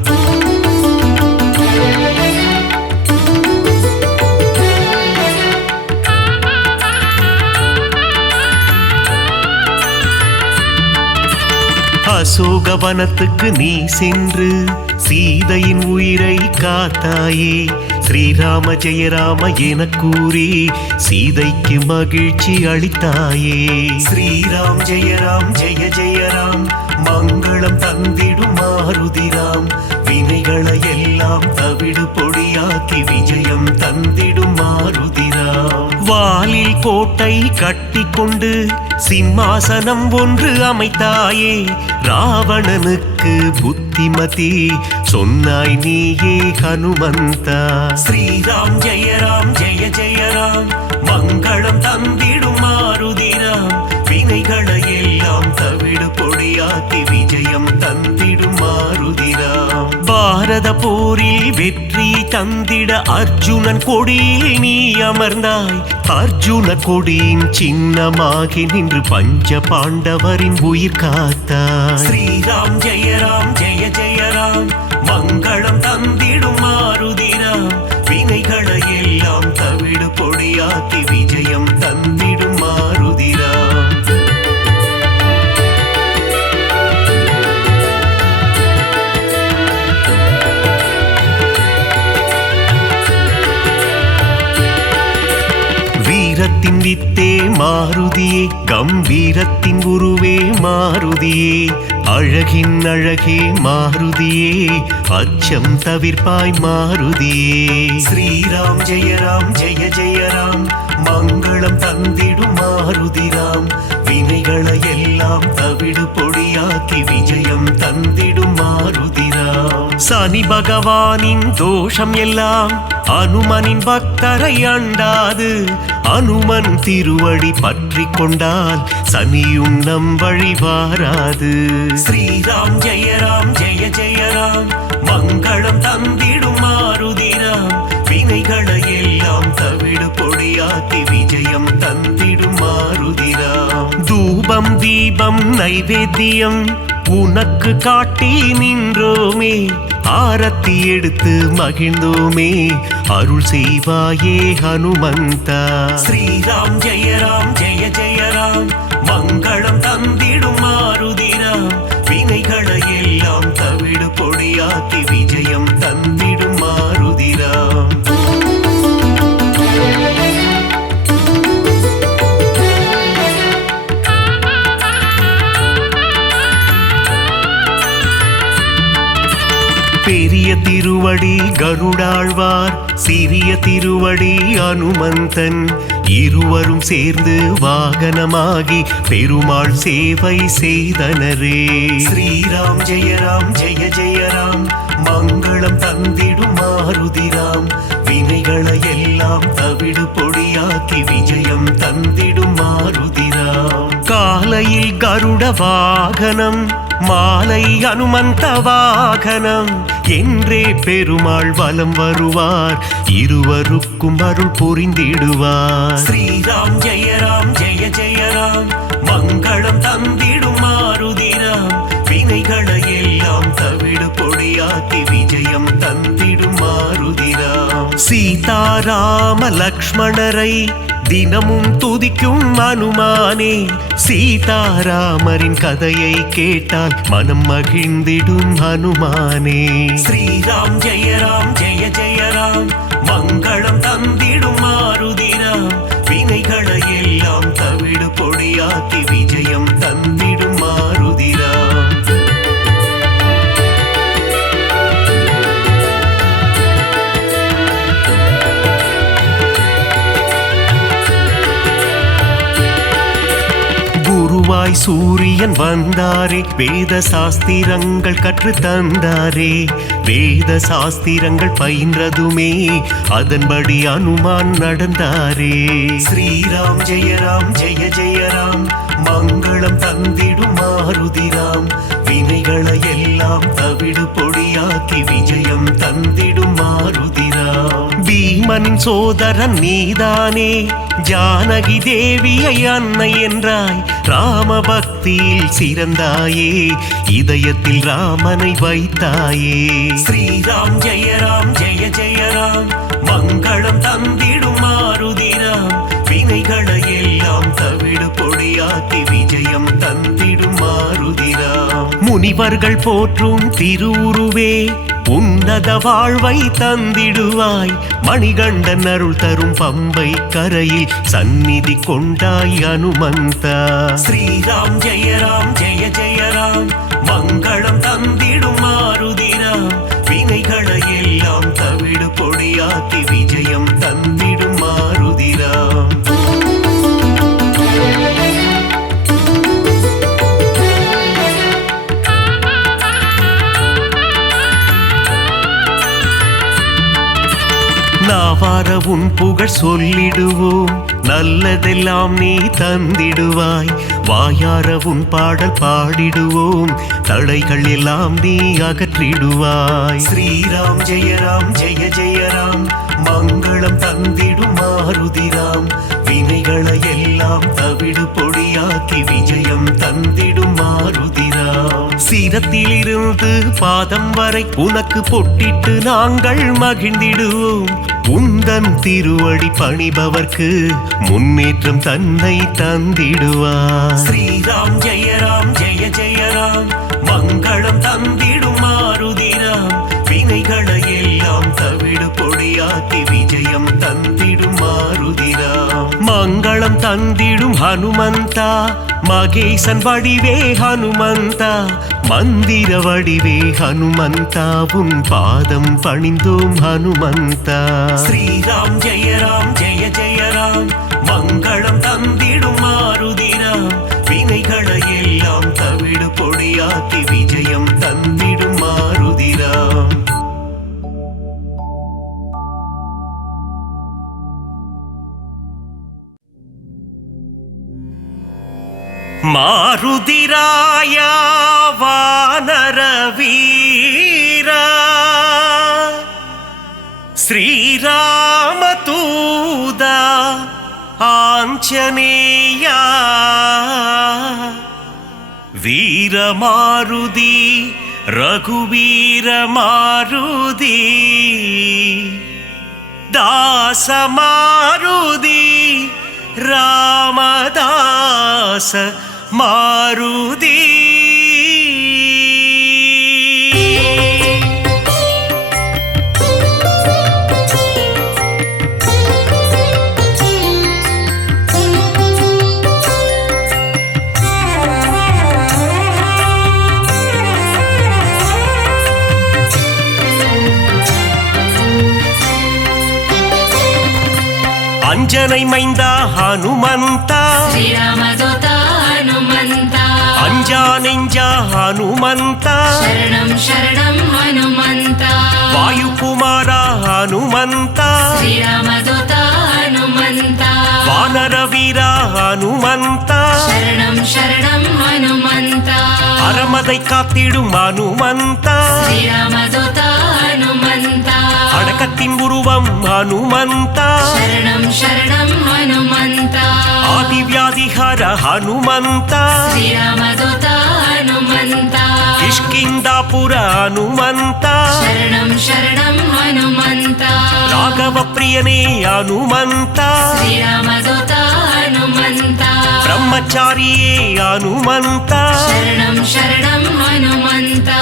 அசோகவனத்துக்கு நீ சென்று சீதையின் உயிரை காத்தாயே, ஸ்ரீராம ஜெய ராம என கூறி சீதைக்கு மகிழ்ச்சி அளித்தாயே. ஸ்ரீராம் ஜெய ராம் ஜெய ஜெய ராம், மங்களம் தந்திடும் மாருதிராம், வினைகளை எல்லாம் தவிடு பொடியாக்கி விஜயம் தந்திடும் மாருதிராம். வாலில் கோட்டை கட்டி கொண்டு சிம்மாசனம் ஒன்று அமைத்தாயே, ராவணனுக்கு புத்திமதி சொன்னாய் நீயே ஹனுமந்தா. ஸ்ரீராம் ஜெய ராம் ஜெய ஜெய ராம், மங்களம் தந்திடும் மாருதிராம், வினைகளை எல்லாம் தவிடு பொடியாக்கி விஜயம் தந்திடும் மாருதிராம். பாரத போரில் வெற்றி தந்திட அர்ஜுனன் கொடியில் நீ அமர்ந்தாய், அர்ஜுன கொடியின் சின்னமாகி நின்று பஞ்ச பாண்டவரின் உயிர் காத்தாய். ஸ்ரீராம் ஜெய ராம் ஜெய ஜெய ராம், மங்களம் தந்திடும் மாருதிராம், வினைகளை எல்லாம் தவிடு பொடியாக்கி விஜயம் தந்திடும் மாருதிராம். வீரத்தின் வித்தே மாருதியே, கம்பீரத்தின் உருவே மாருதியே, அழகின் அழகே மாருதியே அச்சம் தவிர்ப்பாய் மாருதியே ஸ்ரீராம் ஜெய ஜெய ராம் மங்களம் தந்திடும் மாருதிராம் வினைகளை எல்லாம் தவிடு பொடியாக்கி விஜயம் தந்திடும் மாருதிராம் சனி பகவானின் தோஷம் எல்லாம் அனுமனின் பக்தரை அண்டாது அனுமன் திருவடி பற்றி கொண்டால் சனியும் நம் வழி வாராது ஸ்ரீராம் ஜெய ஜெய ராம் மங்களம் தந்திடும் மாருதிராம் வினைகளை எல்லாம் தவிடு பொடியாக்கி விஜயம் தந்திடும் மாருதிராம் தூபம் தீபம் நைவேத்தியம் உனக்கு காட்டி நின்றோமே ஆரத்தி எடுத்து மகிழ்ந்தோமே அருள் செய்வாயே ஹனுமந்தா ஸ்ரீராம் ஜெய ஜெய ராம் மங்களம் தந்திடும் மாருதிராம் வினைகளை எல்லாம் தவிடு பொடியாக்கி விஜயம் தந்திடும் மாருதிராம் பெரிய திருவடி கருடாழ்வார் சிறிய திருவடி அனுமந்தன் இருவரும் சேர்ந்து வாகனமாகி பெருமாள் சேவை செய்தனரே ஸ்ரீராம் ஜெய ஜெய ராம் மங்களம் தந்திடும் மாருதிராம் வினைகளை எல்லாம் தவிடு பொடியாக்கி விஜயம் தந்திடும் மாருதிராம் காலையில் கருட வாகனம் மாலை அனுமந்த வாகனம் என்றே பெருமாள் வலம் வருவார் இருவருக்கும் அருள் புரிந்திடுவார் ஸ்ரீராம் ஜெய ஜெய ராம் மங்களம் தந்திடும் மாருதிராம் வினைகளை எல்லாம் தவிடு பொடியாக்கி விஜயம் தந்திடும் மாருதிராம் சீதாராம லக்ஷ்மணரை தினமும் துதிக்கும் அனுமானே சீதாராமரின் கதையை கேட்டால் மனம் மகிழ்ந்திடும் ஹனுமானே ஸ்ரீராம் ஜெய ராம் மங்களம் தந்திடும் மாருதிராம் வினைகளை எல்லாம் தவிடு பொடியாக்கி விஜயம் தந்திடும் மாருதிராம் குருவாய் சூரியன் வந்தாரே வேத சாஸ்திரங்கள் கற்று தந்தாரே வேத சாஸ்திரங்கள் பயின்றதுமே அதன்படி அனுமான் நடந்தாரே ஸ்ரீராம் ஜெய ஜெய ராம் மங்களம் தந்திடும் மாருதிராம் வினைகளை எல்லாம் தவிடு பொடியாக்கி விஜயம் தந்திடும் மாருதிராம் பீமனின் சோதரன் நீதானே ஜானகி தேவியை அன்னை என்றாய் ராம பக்தியில் சிறந்தாயே இதயத்தில் ராமனை வைத்தாயே ஸ்ரீராம் ஜெய ஜெய ராம் மங்களம் தந்திடும் மாருதிராம் வினைகளை எல்லாம் தவிடு பொடியாக்கி விஜயம் தந்திடும் மாருதிராம் முனிவர்கள் போற்றும் திருவுருவே உன்னத வாழ்வை தந்திடுவாய் மணிகண்டன் அருள் தரும் பம்பை கரையில் சந்நிதி கொண்டாய் அனுமந்தா ஸ்ரீராம் ஜெய ராம் மங்களம் தந்திடும் மாருதிராம் வினைகளை எல்லாம் தவிடு பொடியாக்கி விஜயம் தந்திடும் மாருதிராம் நாவார உன் புகழ் சொல்லிடுவோம் நல்லதெல்லாம் நீ தந்திடுவாய் வாயார உன் பாடல் பாடிடுவோம் தடைகள் எல்லாம் நீ அகற்றிடுவாய் ஸ்ரீராம் ஜெய ஜெய ராம் மங்களம் தந்திடும் மாருதிராம் வினைகளை எல்லாம் தவிடு பொடியாக்கி விஜயம் தந்திடும் மாருதிராம் சிரத்திலிருந்து பாதம் வரை உனக்கு பொட்டிட்டு நாங்கள் மகிழ்ந்திடுவோம் உந்தன் திருவடி பணிபவர்க்கு முன்னேற்றம் தன்னை தந்திடுவார் ஸ்ரீராம் ஜெய ஜெய ராம் மங்களம் தந்திடும் மாருதிராம் வினைகளை எல்லாம் தவிடு பொடியாக்கி விஜயம் தந்திடும் மாருதிராம் மங்களம் தந்திடும் ஹனுமந்தா மகேசன் வடிவே ஹனுமந்தா மந்திர வடிவே ஹனுமந்தா உன் பாதம் பணிந்தோம் ஹனுமந்தா. ஸ்ரீராம் ஜெய ஜெய ராம் மங்களம் தந்திடும் மாருதிராம் வினைகளை எல்லாம் தவிடு பொடியாக்கி விஜயம் தந்திடும் மாருதிராம். மாருதிராயா வானர வீரா ஸ்ரீராமதூதா ஆஞ்சநேயா வீரமாருதி ரகுவீர மாருதி தாசமாருதி ராமதாச மாருதி. அஞ்சனை மைந்தா ஹனுமந்தா ஸ்ரீராமதூதா ஹனுமந்தா அஞ்சா நெஞ்சா ஹனுமந்தா சரணம் சரணம் ஹனுமந்தா வாயுகுமாரா ஹனுமந்தா ஸ்ரீராமதூதா ஹனுமந்தா வானர வீரா ஹனுமந்தா சரணம் சரணம் ஹனுமந்தா அறமதை காத்திடும் ஹனுமந்தா ஸ்ரீராமதூதா ஹனுமந்தா அடக்கத்தின் உருவம் ஹனுமந்தா சரணம் சரணம் ஹனுமந்தா ஆதிவியாதிஹர ஹனுமந்தா ஸ்ரீராமதூதா ஹனுமந்தா கிஷ்கிந்தாபுர ஹனுமந்தா சரணம் சரணம் ஹனுமந்தா ராகவ பிரியனே ஹனுமந்தா ஸ்ரீராமதூதா ஹனுமந்தா பிரம்மச்சாரியே ஹனுமந்தா சரணம் சரணம் ஹனுமந்தா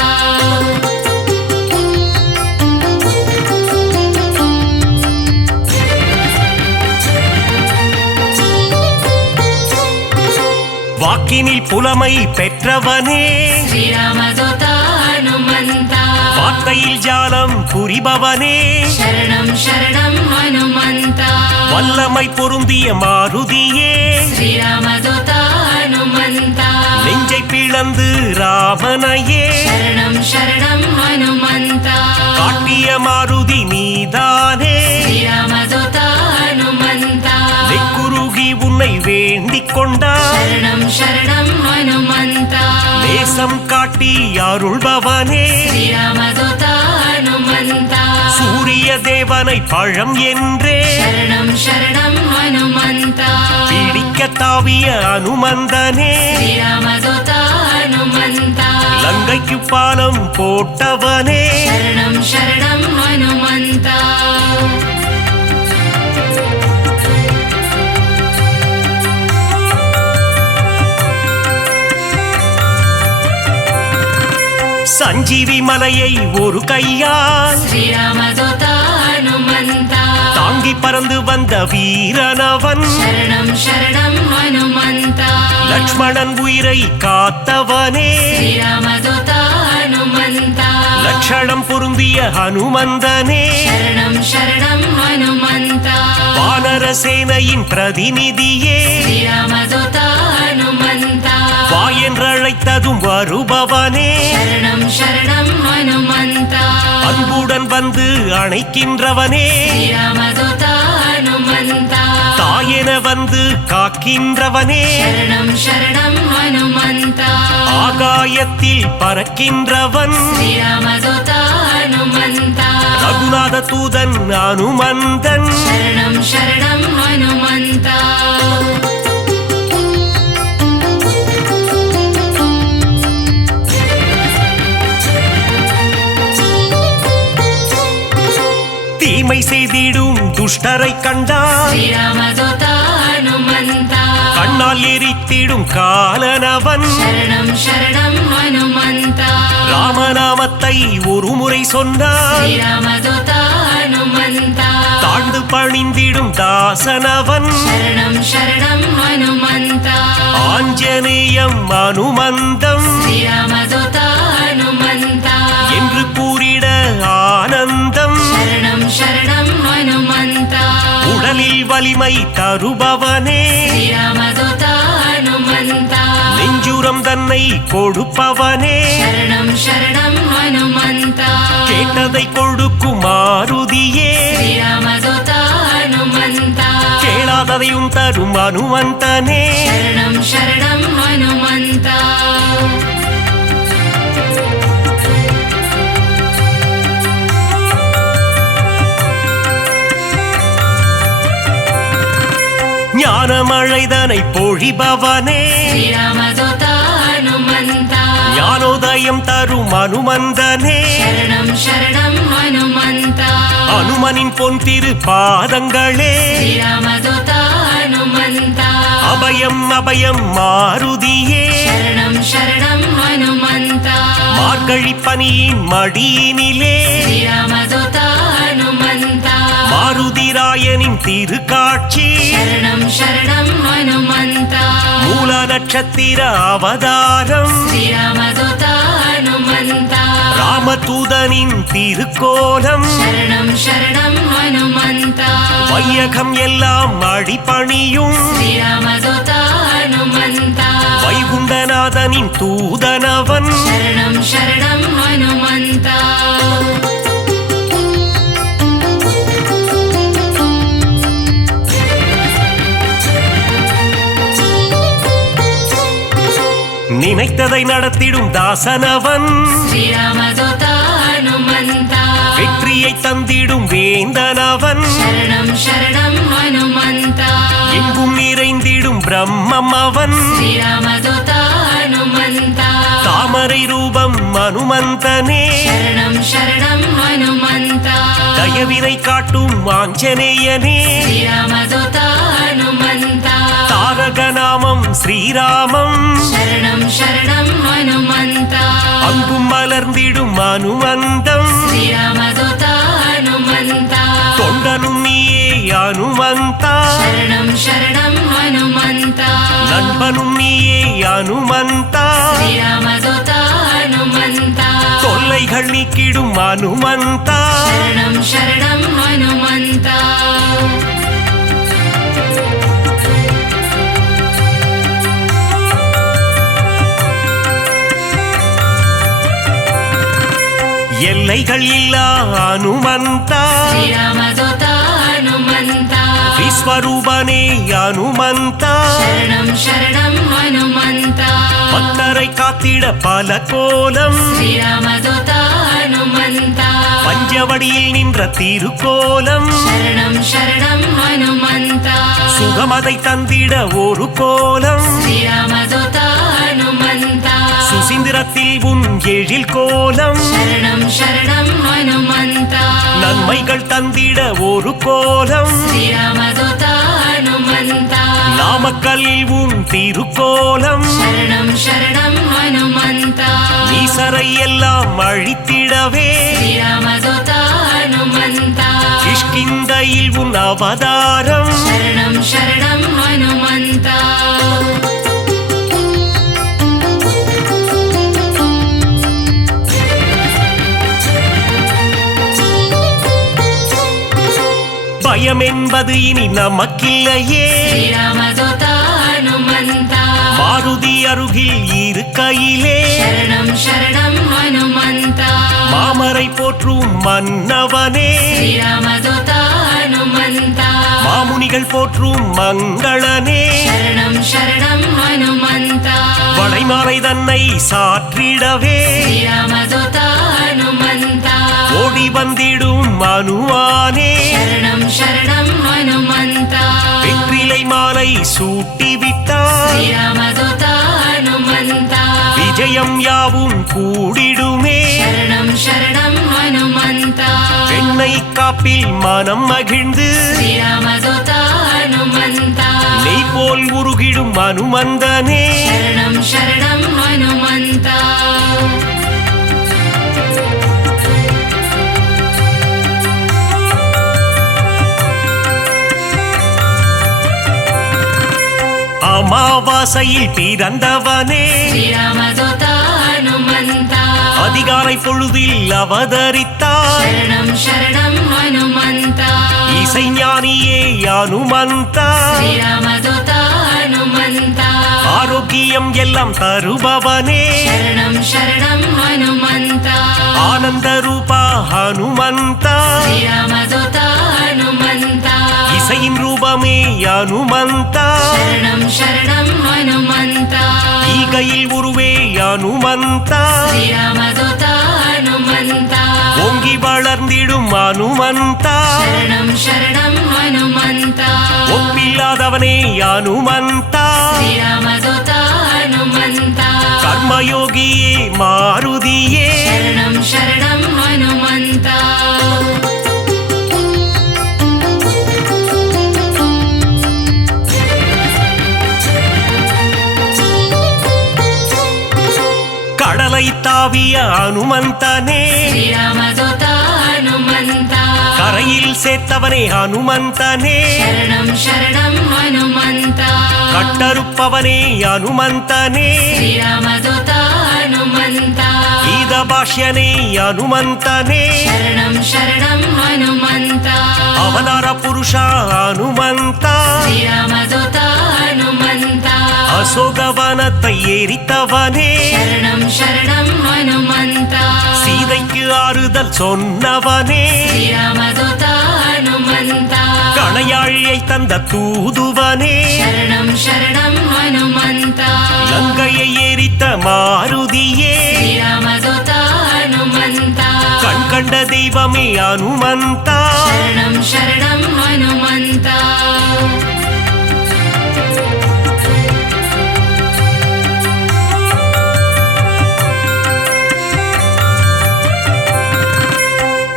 வாக்கினில் புலமை பெற்றவனே ஸ்ரீராமதூதா ஹனுமந்தா வார்த்தையில் ஜாலம் புரிபவனே சரணம் சரணம் ஹனுமந்தா வல்லமை பொருந்திய மாருதியே ஸ்ரீராமதூதா ஹனுமந்தா நெஞ்சை பிளந்து ராமனையே சரணம் சரணம் ஹனுமந்தா காட்டிய மாருதி நீதானே ஸ்ரீராமதூதா ஹனுமந்தா நெக்குருகி உன்னை வேண்டிக் கொண்டார் சரணம் சரணம் ஹனுமந்தா நேசம் காட்டி அருள்பவனே ஸ்ரீராமதூதா ஹனுமந்தா சூரிய தேவனை பழம் என்றே சரணம் சரணம் ஹனுமந்தா பிடிக்க தாவிய அனுமந்தனே ஸ்ரீராமதூதா ஹனுமந்தா லங்கைக்கு பாலம் போட்டவனே சரணம் சரணம் ஹனுமந்தா சஞ்சீவி மலையை ஒரு கையால் ஸ்ரீராமதூதா ஹனுமந்தா தாங்கி பறந்து வந்த வீரனவன் சரணம் சரணம் ஹனுமந்தா லக்ஷ்மணன் உயிரை காத்தவனே ஸ்ரீராமதூதா ஹனுமந்தா லட்சணம் பொருந்திய ஹனுமந்தனே சரணம் சரணம் ஹனுமந்தா வானர சேனையின் பிரதிநிதியே ஸ்ரீராமதூதா ஹனுமந்தா வா என்றழைத்ததும் வருபவனே சரணம் சரணம் ஹனுமந்தா அன்புடன் வந்து அணைக்கின்றவனே ஸ்ரீராமதூதா ஹனுமந்தா தாயென வந்து காக்கின்றவனே சரணம் சரணம் ஹனுமந்தா ஆகாயத்தில் பறக்கின்றவன் ஸ்ரீராமதூதா ஹனுமந்தா ரகுநாத தூதன் அனுமந்தன் சரணம் சரணம் ஹனுமந்தா தீமை செய்திடும் துஷ்டரை கண்டார் ஸ்ரீராமதூதா ஹனுமந்தா கண்ணால் எரித்திடும் காலனவன் சரணம் சரணம் ஹனுமந்தா ராமநாமத்தை ஒரு முறை சொன்னார் ஸ்ரீராமதூதா ஹனுமந்தா தாழ்ந்து பணிந்திடும் தாசனவன் शरणं शरणं हनुमन्ता ஆஞ்சநேயம் அனுமந்தம் श्रीरामदूता हनुमन्ता என்று கூறிட ஆனந்தம் शरणं शरणं हनुमन्ता உடலில் வலிமை தருபவனே श्रीरामदूता हनुमन्ता நெஞ்சுரம் தன்னை கொடுப்பவனே शरणं शरणं हनुमन्ता கேட்டதை கொடுக்கும் மாருதியே श्रीरामदूता हनुमन्ता கேளாததையும் தரும் அனுமந்தனே शरणं शरणं हनुमन्ता ஞானமழைதனை பொழிபவனே श्रीरामदूता हनुमन्ता ஞானோதயம் தரும் அனுமந்தனே शरणं शरणं हनुमन्ता அனுமனின் பொன் திரு பாதங்களே श्रीरामदूता हनुमन्ता அபயம் அபயம் மாருதியே शरणं शरणं हनुमन्ता மார்கழி பனியின் மடியினிலே श्रीरामदूता हनुमन्ता மாருதிராயனின் திருக்காட்சி शरणं शरणं हनुमन्ता மூல நட்சத்திர அவதாரம் श्रीरामदूता हनुमन्ता ராமதூதனின் திருக்கோலம் शरणं शरणं हनुमन्ता வையகம் எல்லாம் அடிபணியும் श्रीरामदूता हनुमन्ता வைகுண்டநாதனின் தூதனவன் शरणं शरणं हनुमन्ता நினைத்ததை நடத்திடும் தாசனவன் श्रीरामदूता हनुमन्ता வெற்றியை தந்திடும் வேந்தனவன் शरणं शरणं हनुमन्ता எங்கும் நிறைந்திடும் பிரம்மம் அவன் श्रीरामदूता हनुमन्ता தாமரை ரூபம் அனுமந்தனே शरणं शरणं हनुमन्ता தயவினை காட்டும் ஆஞ்சநேயனே श्रीरामदूता हनुमन्ता தாரக நாமம் ஸ்ரீராமம் शरणं शरणं हनुमन्ता அங்கும் மலர்ந்திடும் அனுமந்தம் श्रीरामदूता हनुमन्ता தொண்டனும் நீயே அனுமந்தா शरणं शरणं हनुमन्ता நண்பனும் நீயே அனுமந்தா श्रीरामदूता हनुमन्ता தொல்லைகள் நீக்கிடும் அனுமந்தா शरणं शरणं हनुमन्ता எல்லைகள் இல்லா அனுமந்தா श्रीरामदूता हनुमन्ता விஸ்வரூபனே அனுமந்தா शरणं शरणं हनुमन्ता பக்தரை காத்திட பல கோலம் श्रीरामदूता हनुमन्ता பஞ்சவடியில் நின்ற திருக்கோலம் शरणं शरणं हनुमन्ता சுகமதை தந்திட ஒரு கோலம் श्रीरामदूता हनुमन्ता சுசீந்திரத்தில் உன் எழில் கோலம் शरणं शरणं हनुमन्ता நன்மைகள் தந்திட ஒரு கோலம் श्रीरामदूता हनुमन्ता நாமக்கல்லில் உன் திருக்கோலம் शरणं शरणं हनुमन्ता ஈசரை எல்லாம் அழித்திடவே श्रीरामदूता हनुमन्ता கிஷ்கிந்தையில் உன் அவதாரம் शरणं शरणं हनुमन्ता பயம் என்பது இனி நமக்கில்லையே श्रीरामदूता हनुमन्ता மாருதி அருகில் இருக்கையிலே शरणं शरणं हनुमन्ता மாமரை போற்றும் மன்னவனே श्रीरामदूता हनुमन्ता மாமுனிகள் போற்றும் மங்களனே शरणं शरणं हनुमन्ता வளைமாலை தன்னை சாற்றிடவே श्रीरामदूता हनुमन्ता ஓடி வந்திடும் மனுவானே शरणं शरणं हनुमन्ता வெற்றிலை மாலை சூட்டிவிட்டார் श्रीरामदूता हनुमन्ता விஜயம் யாவும் கூடிடுமே शरणं शरणं हनुमन्ता பெண்ணை காப்பில் மனம் மகிழ்ந்து श्रीरामदूता हनुमन्ता நெய் போல் உருகிடும் அனுமந்தனே शरणं शरणं हनुमन्ता அமாவாசையில் பிறந்தவனே ஸ்ரீராமதூத ஹனுமந்தா அதிகாலை பொழுதில் அவதரித்தாய் சரணம் சரணம் ஹனுமந்தா இசைஞானியே அனுமந்தா ஸ்ரீராமதூத ஹனுமந்தா ஆரோக்கியம் எல்லாம் தருபவனே சரணம் சரணம் ஹனுமந்தா ஆனந்த ரூபா ஹனுமந்தா ஸ்ரீராமதூத ஹனுமந்தா இசையின் ரூபமே அனுமந்தா சரணம் சரணம் ஹனுமந்தா ஈகையில் உருவே அனுமந்தா ஸ்ரீராமதூத ஹனுமந்தா ஓங்கி வளர்ந்திடும் அனுமந்தா சரணம் சரணம் ஹனுமந்தா ஒப்பில்லாதவனே அனுமந்தா ஸ்ரீராமதூத ஹனுமந்தா கர்மயோகியே மாருதியே சரணம் சரணம் ஹனுமந்தா கடலை தாவிய அனுமந்தனே ஸ்ரீராமதூத ஹனுமந்தா கரையில் சேர்த்தவனே அனுமந்தனே சரணம் சரணம் ஹனுமந்தா கட்டறுப்பவனே அனுமந்தனே ஸ்ரீராமதூத ஹனுமந்தா கீத பாஷ்யனே அனுமந்தனே சரணம் சரணம் ஹனுமந்தா அவதார புருஷா அனுமந்தா ஸ்ரீராமதூத ஹனுமந்தா அசோகவனத்தை எரித்தவனே சரணம் சரணம் ஹனுமந்தா சீதைக்கு ஆறுதல் சொன்னவனே ஸ்ரீராமதூத ஹனுமந்தா கணையாழியை தந்த தூதுவனே சரணம் சரணம் ஹனுமந்தா லங்கையை எரித்த மாருதியே ஸ்ரீராமதூத ஹனுமந்தா கண் கண்ட தெய்வமே அனுமந்தா சரணம் சரணம் ஹனுமந்தா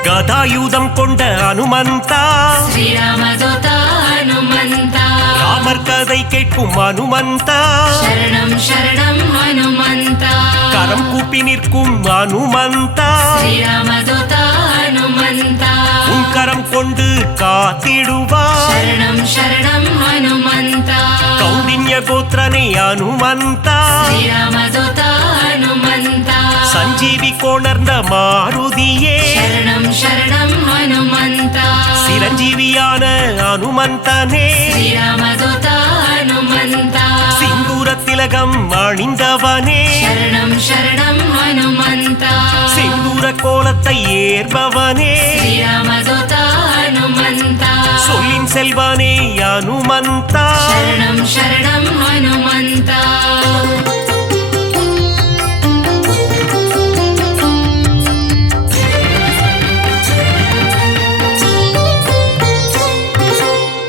கதாயுதம் கொண்ட அனுமந்தா ஸ்ரீராமதூத ஹனுமந்தா ராமர் கதை கேட்கும் அனுமந்தா சரணம் சரணம் ஹனுமந்தா கரம் கூப்பி நிற்கும் அனுமந்தா ஸ்ரீராமதூத ஹனுமந்தா உன் கரம் கொண்டு காத்திடுவார் சரணம் சரணம் ஹனுமந்தா கௌண்டின்ய கோத்திரனே அனுமந்தா ஸ்ரீராமதூத ஹனுமந்தா சஞ்சீவி கோணர்ந்த மாருதியே சரணம் சரணம் ஹனுமந்தா சிரஞ்சீவியான அனுமந்தனே ஸ்ரீராமதூத ஹனுமந்தா சிந்தூர திலகம் அணிந்தவனே சரணம் சரணம் ஹனுமந்தா சிந்தூர கோலத்தை ஏற்பவனே ஸ்ரீராமதூத ஹனுமந்தா சொல்லின் செல்வனே அனுமந்தா சரணம் சரணம் ஹனுமந்தா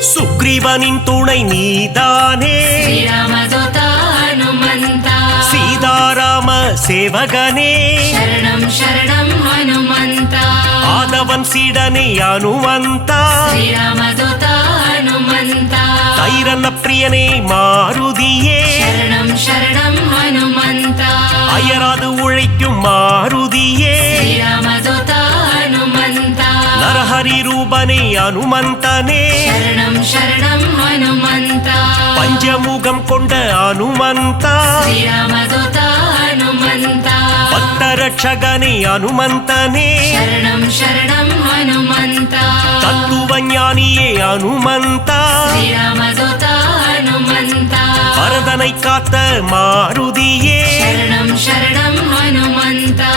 சுக்ரீவனின் துணை நீதானே ஸ்ரீராமதூத ஹனுமந்தா சீதாராம சேவகனே சரணம் சரணம் ஹனுமந்தா ஆதவன் சீடனே அனுமந்தா ஸ்ரீராமதூத ஹனுமந்தா தைரன பிரியனே மாருதியே சரணம் சரணம் ஹனுமந்தா அயராது உழைக்கும் மாருதியே ஸ்ரீராமதூத ஹனுமந்தா நரஹரி ரூபனே அனுமந்தனே சரணம் சரணம் ஹனுமந்தா பஞ்சமுகம் கொண்ட அனுமந்தா ஸ்ரீராமதூத ஹனுமந்தா பக்தரட்சகனே அனுமந்தனே சரணம் சரணம் ஹனுமந்தா தத்துவ ஞானியே அனுமந்தா ஸ்ரீராமதூத ஹனுமந்தா பரதனை காத்த மாருதியே சரணம் சரணம் ஹனுமந்தா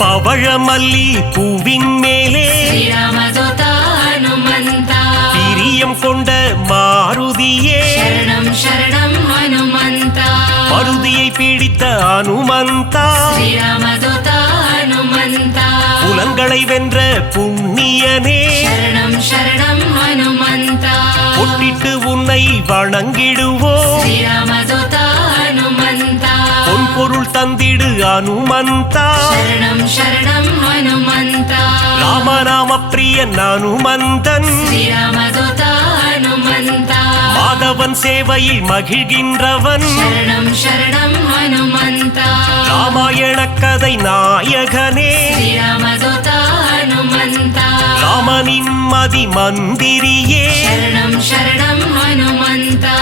பவழமல்லி பூவின் மேலே ஸ்ரீராமதூத ஹனுமந்தா பிரியம் கொண்ட மாருதியே சரணம் சரணம் ஹனுமந்தா மருதியை பிடித்த அனுமந்தா ஸ்ரீராமதூத ஹனுமந்தா புலன்களை வென்ற புண்ணியனே சரணம் சரணம் ஹனுமந்தா பொட்டிட்டு உன்னை வணங்கிடுவோம் ஸ்ரீராமதூத ஹனுமந்தா பொன் பொருள் தந்திடு அனுமந்தா சரணம் சரணம் ஹனுமந்தா ராமநாம பிரியன் அனுமந்தன் ஸ்ரீராமதூத ஹனுமந்தா மாதவ ராகவன் சேவையில் மகிழ்கின்றவன் சரணம் சரணம் ஹனுமந்தா ராமாயண கதை நாயகனே ஸ்ரீராமதூதா ஹனுமந்தா ராமனின் மதி மந்திரியே சரணம் சரணம் ஹனுமந்தா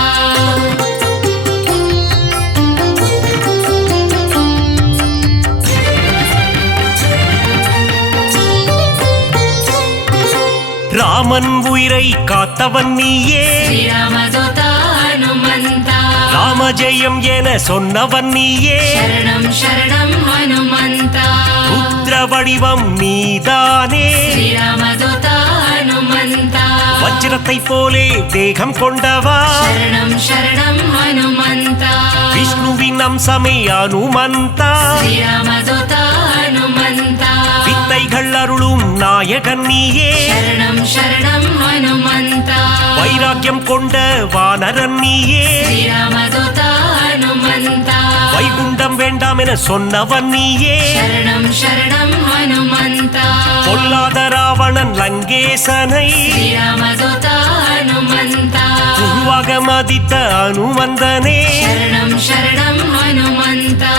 ராமன் உயிரை காத்தவன் நீயே ஸ்ரீராமதூதா ஹனுமந்தா ராமஜெயம் என சொன்னவன் நீயே சரணம் சரணம் ஹனுமந்தா ருத்ர வடிவம் நீதானே ஸ்ரீராமதூதா ஹனுமந்தா வஜ்ரத்தை போலே தேகம் கொண்டவா சரணம் சரணம் ஹனுமந்தா விஷ்ணுவின் அம்சமே அனுமந்தா ஸ்ரீராமதூதா ஹனுமந்தா வித்தைகள் அருளும் நாயகன் நீயே சரணம் சரணம் ஹனுமந்தா வைராக்கியம் கொண்ட வானரன் நீயே ஸ்ரீராமதூதா ஹனுமந்தா வைகுண்டம் வேண்டாம் என சொன்னவன் நீயே சரணம் சரணம் ஹனுமந்தா பொல்லாத ராவணன் லங்கேசனை ஸ்ரீராமதூதா ஹனுமந்தா குருவாக மதித்த அனுமந்தனே சரணம் சரணம் ஹனுமந்தா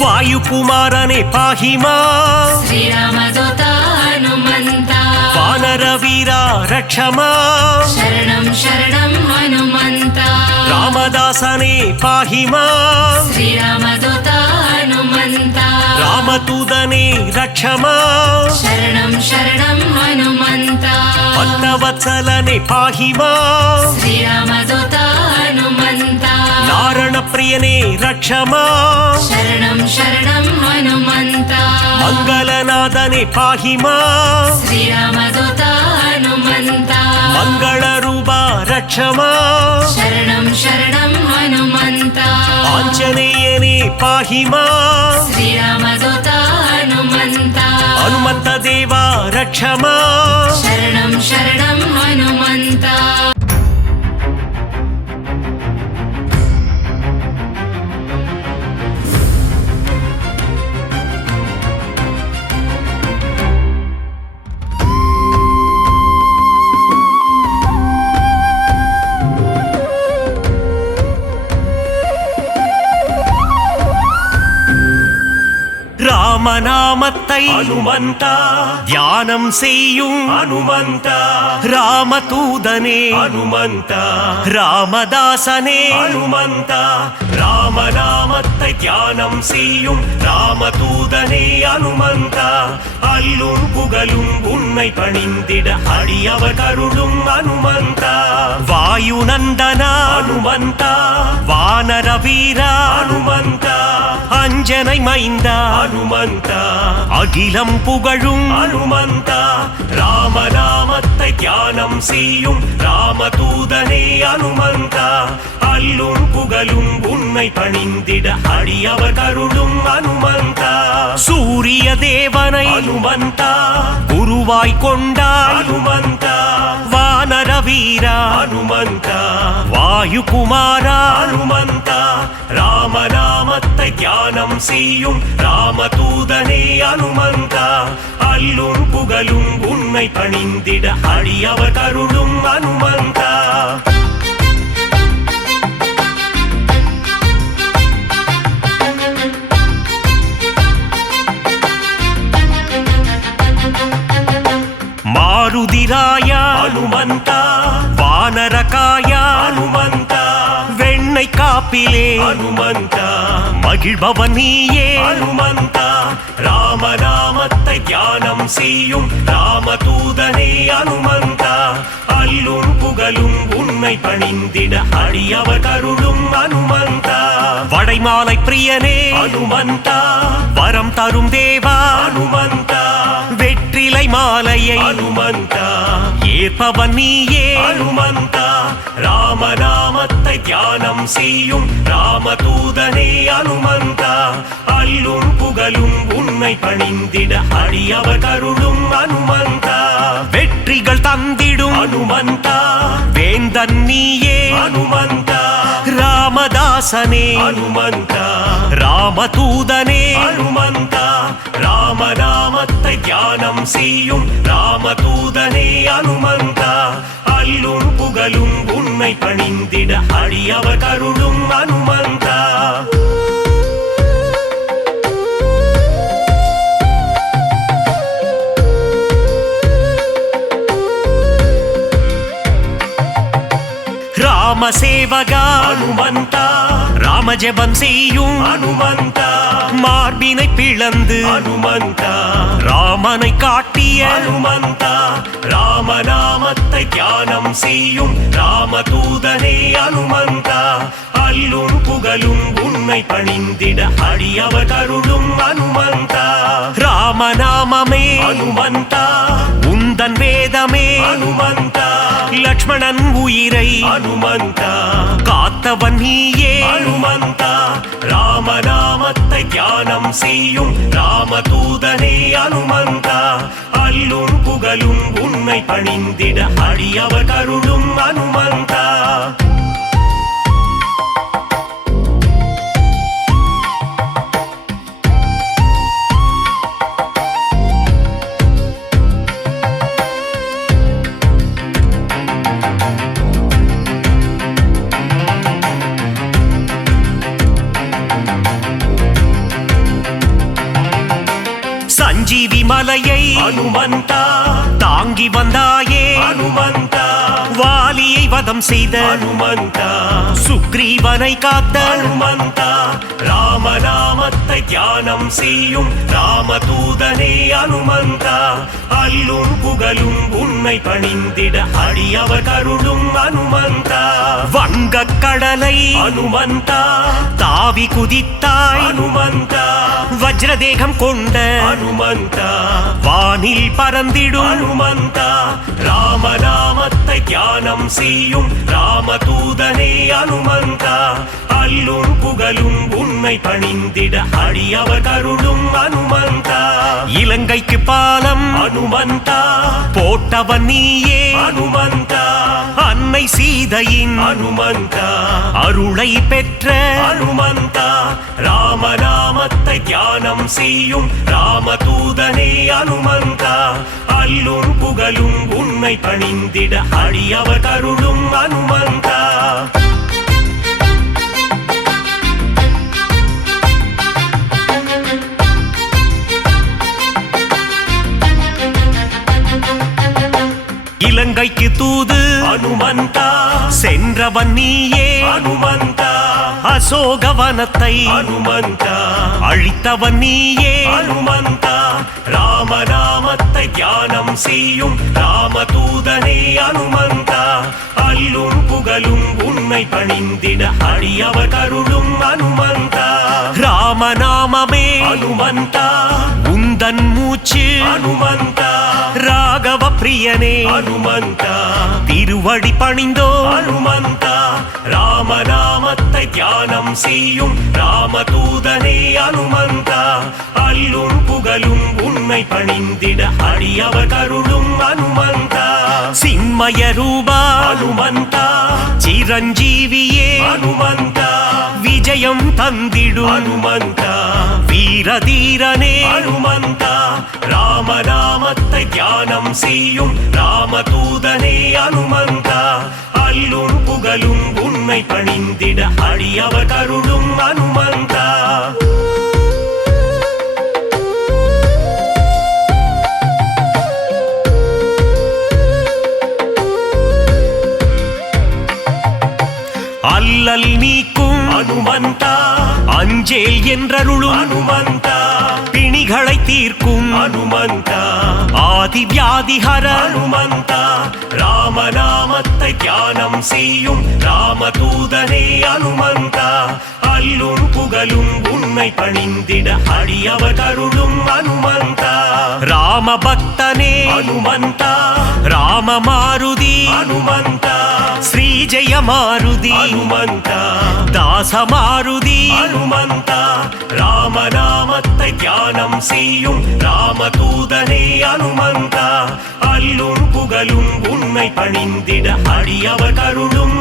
வாயுகுமாரனே பாஹிமா ஸ்ரீராமதூதா ஹனுமந்தா வானர வீரா ரக்ஷமா சரணம் சரணம் ஹனுமந்தா ராமதாசனே பாஹிமா ஸ்ரீராமதூதா ஹனுமந்தா ராமதூதனே ரக்ஷமா சரணம் சரணம் ஹனுமந்தா பக்தவத்சலனே பாஹிமா ஸ்ரீராமதூதா ஹனுமந்தா நாரண பிரியனே ரக்ஷமா சரணம் சரணம் ஹனுமந்தா மங்களநாதனே பாஹிமா ஸ்ரீராமதூதா ஹனுமந்தா மங்கள ரூபா ரக்ஷமா சரணம் சரணம் ஹனுமந்தா ஆஞ்சநேயனே பாஹிமா ஸ்ரீராமதூதா ஹனுமந்தா ஹனுமந்த தேவா ரக்ஷமா சரணம் சரணம் ஹனுமந்தா ராமநாமத்தை அனுமந்தா தியானம் செய்யும் அனுமந்தா ராமதூதனே அனுமந்தா ராமதாசனே அனுமந்தா ராமநாமத்தை தியானம் செய்யும் ராமதூதனே அனுமந்தா அல்லும் புகழும் உன்னை பணிந்திட அடியவர் கருளும் அனுமந்தா வாயுநந்தனா அனுமந்தா வானர வீரா அனுமந்தா அஞ்சனை மைந்தா அனுமந்தா அகிலம் புகழும் அனுமந்தா ராமநாமத்தை தியானம் செய்யும் ராமதூதனே அனுமந்தா அல்லும் புகழும் உன்னை பணிந்திட அடியவர் கருளும் அனுமந்தா சூரிய தேவனை அனுமந்தா குருவாய் கொண்டாய் அனுமந்தா வானர வீரா அனுமந்தா வாயுகுமாரா அனுமந்தா ராமநாமத்தை தியானம் செய்யும் ராமதூதனே அனுமந்தா அல்லும் புகழும் உன்னை பணிந்திட அடியவர் கருளும் அனுமந்தா மாருதிராய அனுமந்தா வானரகாய அனுமந்தா வெண்ணை காப்பிலே அனுமந்தா மகிழ்பவன் நீயே அனுமந்தா ராமநாமத்தை தியானம் செய்யும் ராமதூதனே அனுமந்தா அல்லும் புகழும் உன்னை பணிந்திட அடியவர் கருளும் அனுமந்தா வடைமாலை பிரியனே அனுமந்தா வரம் தரும் தேவா அனுமந்தா வெற்றிலை மாலையை அனுமந்தா ஏற்பவன் நீயே அனுமந்தா ராமநாமத்தை தியானம் செய்யும் ராமதூதனே அனுமந்தா அல்லும் புகழும் உன்னை பணிந்திட அடியவர் கருளும் அனுமந்தா வெற்றிகள் தந்திடும் அனுமந்தா வேந்தன் நீயே அனுமந்தா ராமதாசனே அனுமந்தா ராம ராமதூதனே அனுமந்தா ராமநாமத்தை தியானம் செய்யும் ராமதூதனே அனுமந்தா அல்லும் புகழும் உன்னை பணிந்திட அடியவர் கருளும் அனுமந்தா ராமசேவகா அனுமந்தா ராமஜபம் செய்யும் அனுமந்தா மார்பினை பிளந்து அனுமந்தா ராமனை காட்டிய அனுமந்தா ராமநாமத்தை தியானம் செய்யும் ராமதூதனே அனுமந்தா அல்லும் புகழும் உன்னை பணிந்திட அடியவர் கருளும் அனுமந்தா ராமநாமமே அனுமந்தா உந்தன் வேதமே அனுமந்தா லக்ஷ்மணன் உயிரை அனுமந்தா காத்தவன் நீயே அனுமந்தா ராமநாமத்தை தியானம் செய்யும் ராமதூதனே அனுமந்தா அல்லும் புகழும் உன்னை பணிந்திட அடியவர் கருளும் அனுமந்தா சஞ்சீவி மலையை அனுமந்தா தாங்கி வந்தாயே அனுமந்தா வாலியை வதம் செய்த அனுமந்தா சுக்ரீவனை காத்த அனுமந்தா ராமநாமத்தை தியானம் செய்யும் ராமதூதனே அனுமந்தா அல்லும் புகழும் உன்னை பணிந்திட அடியவர் கருளும் அனுமந்தா வங்கக் கடலை அனுமந்தா தாவி குதித்தாய் அனுமந்தா வஜ்ரதேகம் கொண்ட அனுமந்தா வானில் பறந்திடும் அனுமந்தா ராமநாமத்தை தியானம் செய்யும் ராமதூதனே அனுமந்தா அல்லும் புகழும் உன்னை பணிந்திட அடியவர் கருளும் அனுமந்தா இலங்கைக்கு பாலம் அனுமந்தா போட்டவன் நீயே அனுமந்தா அன்னை சீதையின் அனுமந்தா அருளை பெற்ற அனுமந்தா ராமநாமத்தை தியானம் செய்யும் ராமதூதனே அனுமந்தா அல்லும் புகழும் உன்னை பணிந்திட அடியவர் கருளும் அனுமந்தா இலங்கைக்கு தூது அனுமந்தா சென்றவன் நீயே அனுமந்தா அசோகவனத்தை அனுமந்தா அழித்தவன் நீயே அனுமந்தா ராமநாமத்தை தியானம் செய்யும் ராமதூதனே அனுமந்தா அல்லும் புகழும் உன்னை பணிந்திட அடியவர் கருளும் அனுமந்தா ராமநாமமே அனுமந்தா உந்தன் மூச்சு அனுமந்தா ராகவ பிரியனே அனுமந்தா திருவடி பணிந்தோ அனுமந்தா ராமநாமத்தை தியானம் செய்யும் ராமதூதனே அனுமந்தா அல்லும் புகழும் உன்னை பணிந்திட அடியவர் கருளும் அனுமந்தா சின்மய ரூபா அனுமந்தா சிரஞ்சீவியே அனுமந்தா விஜயம் தந்திடும் அனுமந்தா வீரதீரனே அனுமந்தா ராமநாமத்தை தியானம் செய்யும் ராமதூதனே அனுமந்தா அல்லும் புகழும் உன்னை பணிந்திட அடியவர் கருளும் அனுமந்தா அல்லல் நீக்கும் அனுமந்தா அஞ்சேல் என்றருளும் அனுமந்தா பிணிகளை தீர்க்கும் அனுமந்தா ஆதி வியாதிஹர அனுமந்தா ராமநாமத்தை தியானம் செய்யும் ராமதூதனே அனுமந்தா அல்லும் புகழும் உன்னை பணிந்திட அடியவர் கருளும் அனுமந்தா ராமபக்தனே அனுமந்தா ராமமாருதி அனுமந்தா ஸ்ரீஜய மாருதி அனுமந்தா தாசமாருதி அனுமந்தா ராமநாமத்தை தியானம் செய்யும் ராமதூதனே அனுமந்தா அல்லும் புகழும் உன்னை பணிந்திட அடியவர் கருளும்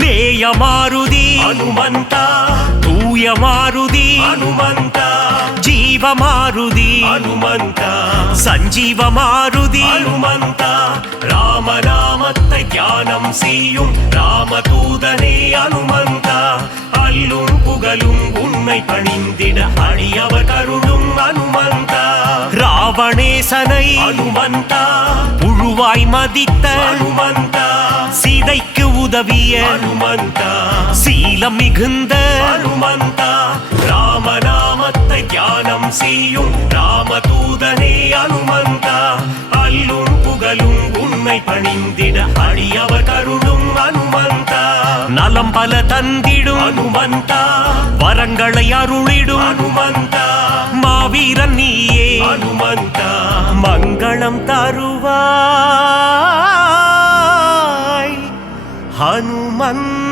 நேய மாருதி ಹನುಮಂತ தூய மாருதி ಹನುಮಂತ ஜீவ மாருதி ಹನುಮಂತ சஞ்சீவ மாருதி ஹனுமந்த ராமநாமத்தை தியானம் செய்யும் ராமதூதனே ஹனுமந்தா அல்லும் புகழும் உண்மை பணிந்திட அடியவர் கருளும் ஹனுமந்தா ராவணேசனை ஹனுமந்தா புழுவாய் மதித்த ஹனுமந்தா சீதைக்கு உதவிய ஹனுமந்தா சீலம் மிகுந்த ஹனுமந்தா ராமநாமத்தை தியானம் செய்யும் ராமதூதனே ஹனுமந்தா அல்லும் புகழும் உண்மை பணிந்திட அடியவர் கருளும் ஹனுமந்தா நலம் பல தந்திடும் ஹனுமந்தா வரங்களை அருளிடும் ஹனுமந்தா மாவீரன் நீயே ஹனுமந்தா மங்களம் தருவாய் ஹனுமந்தா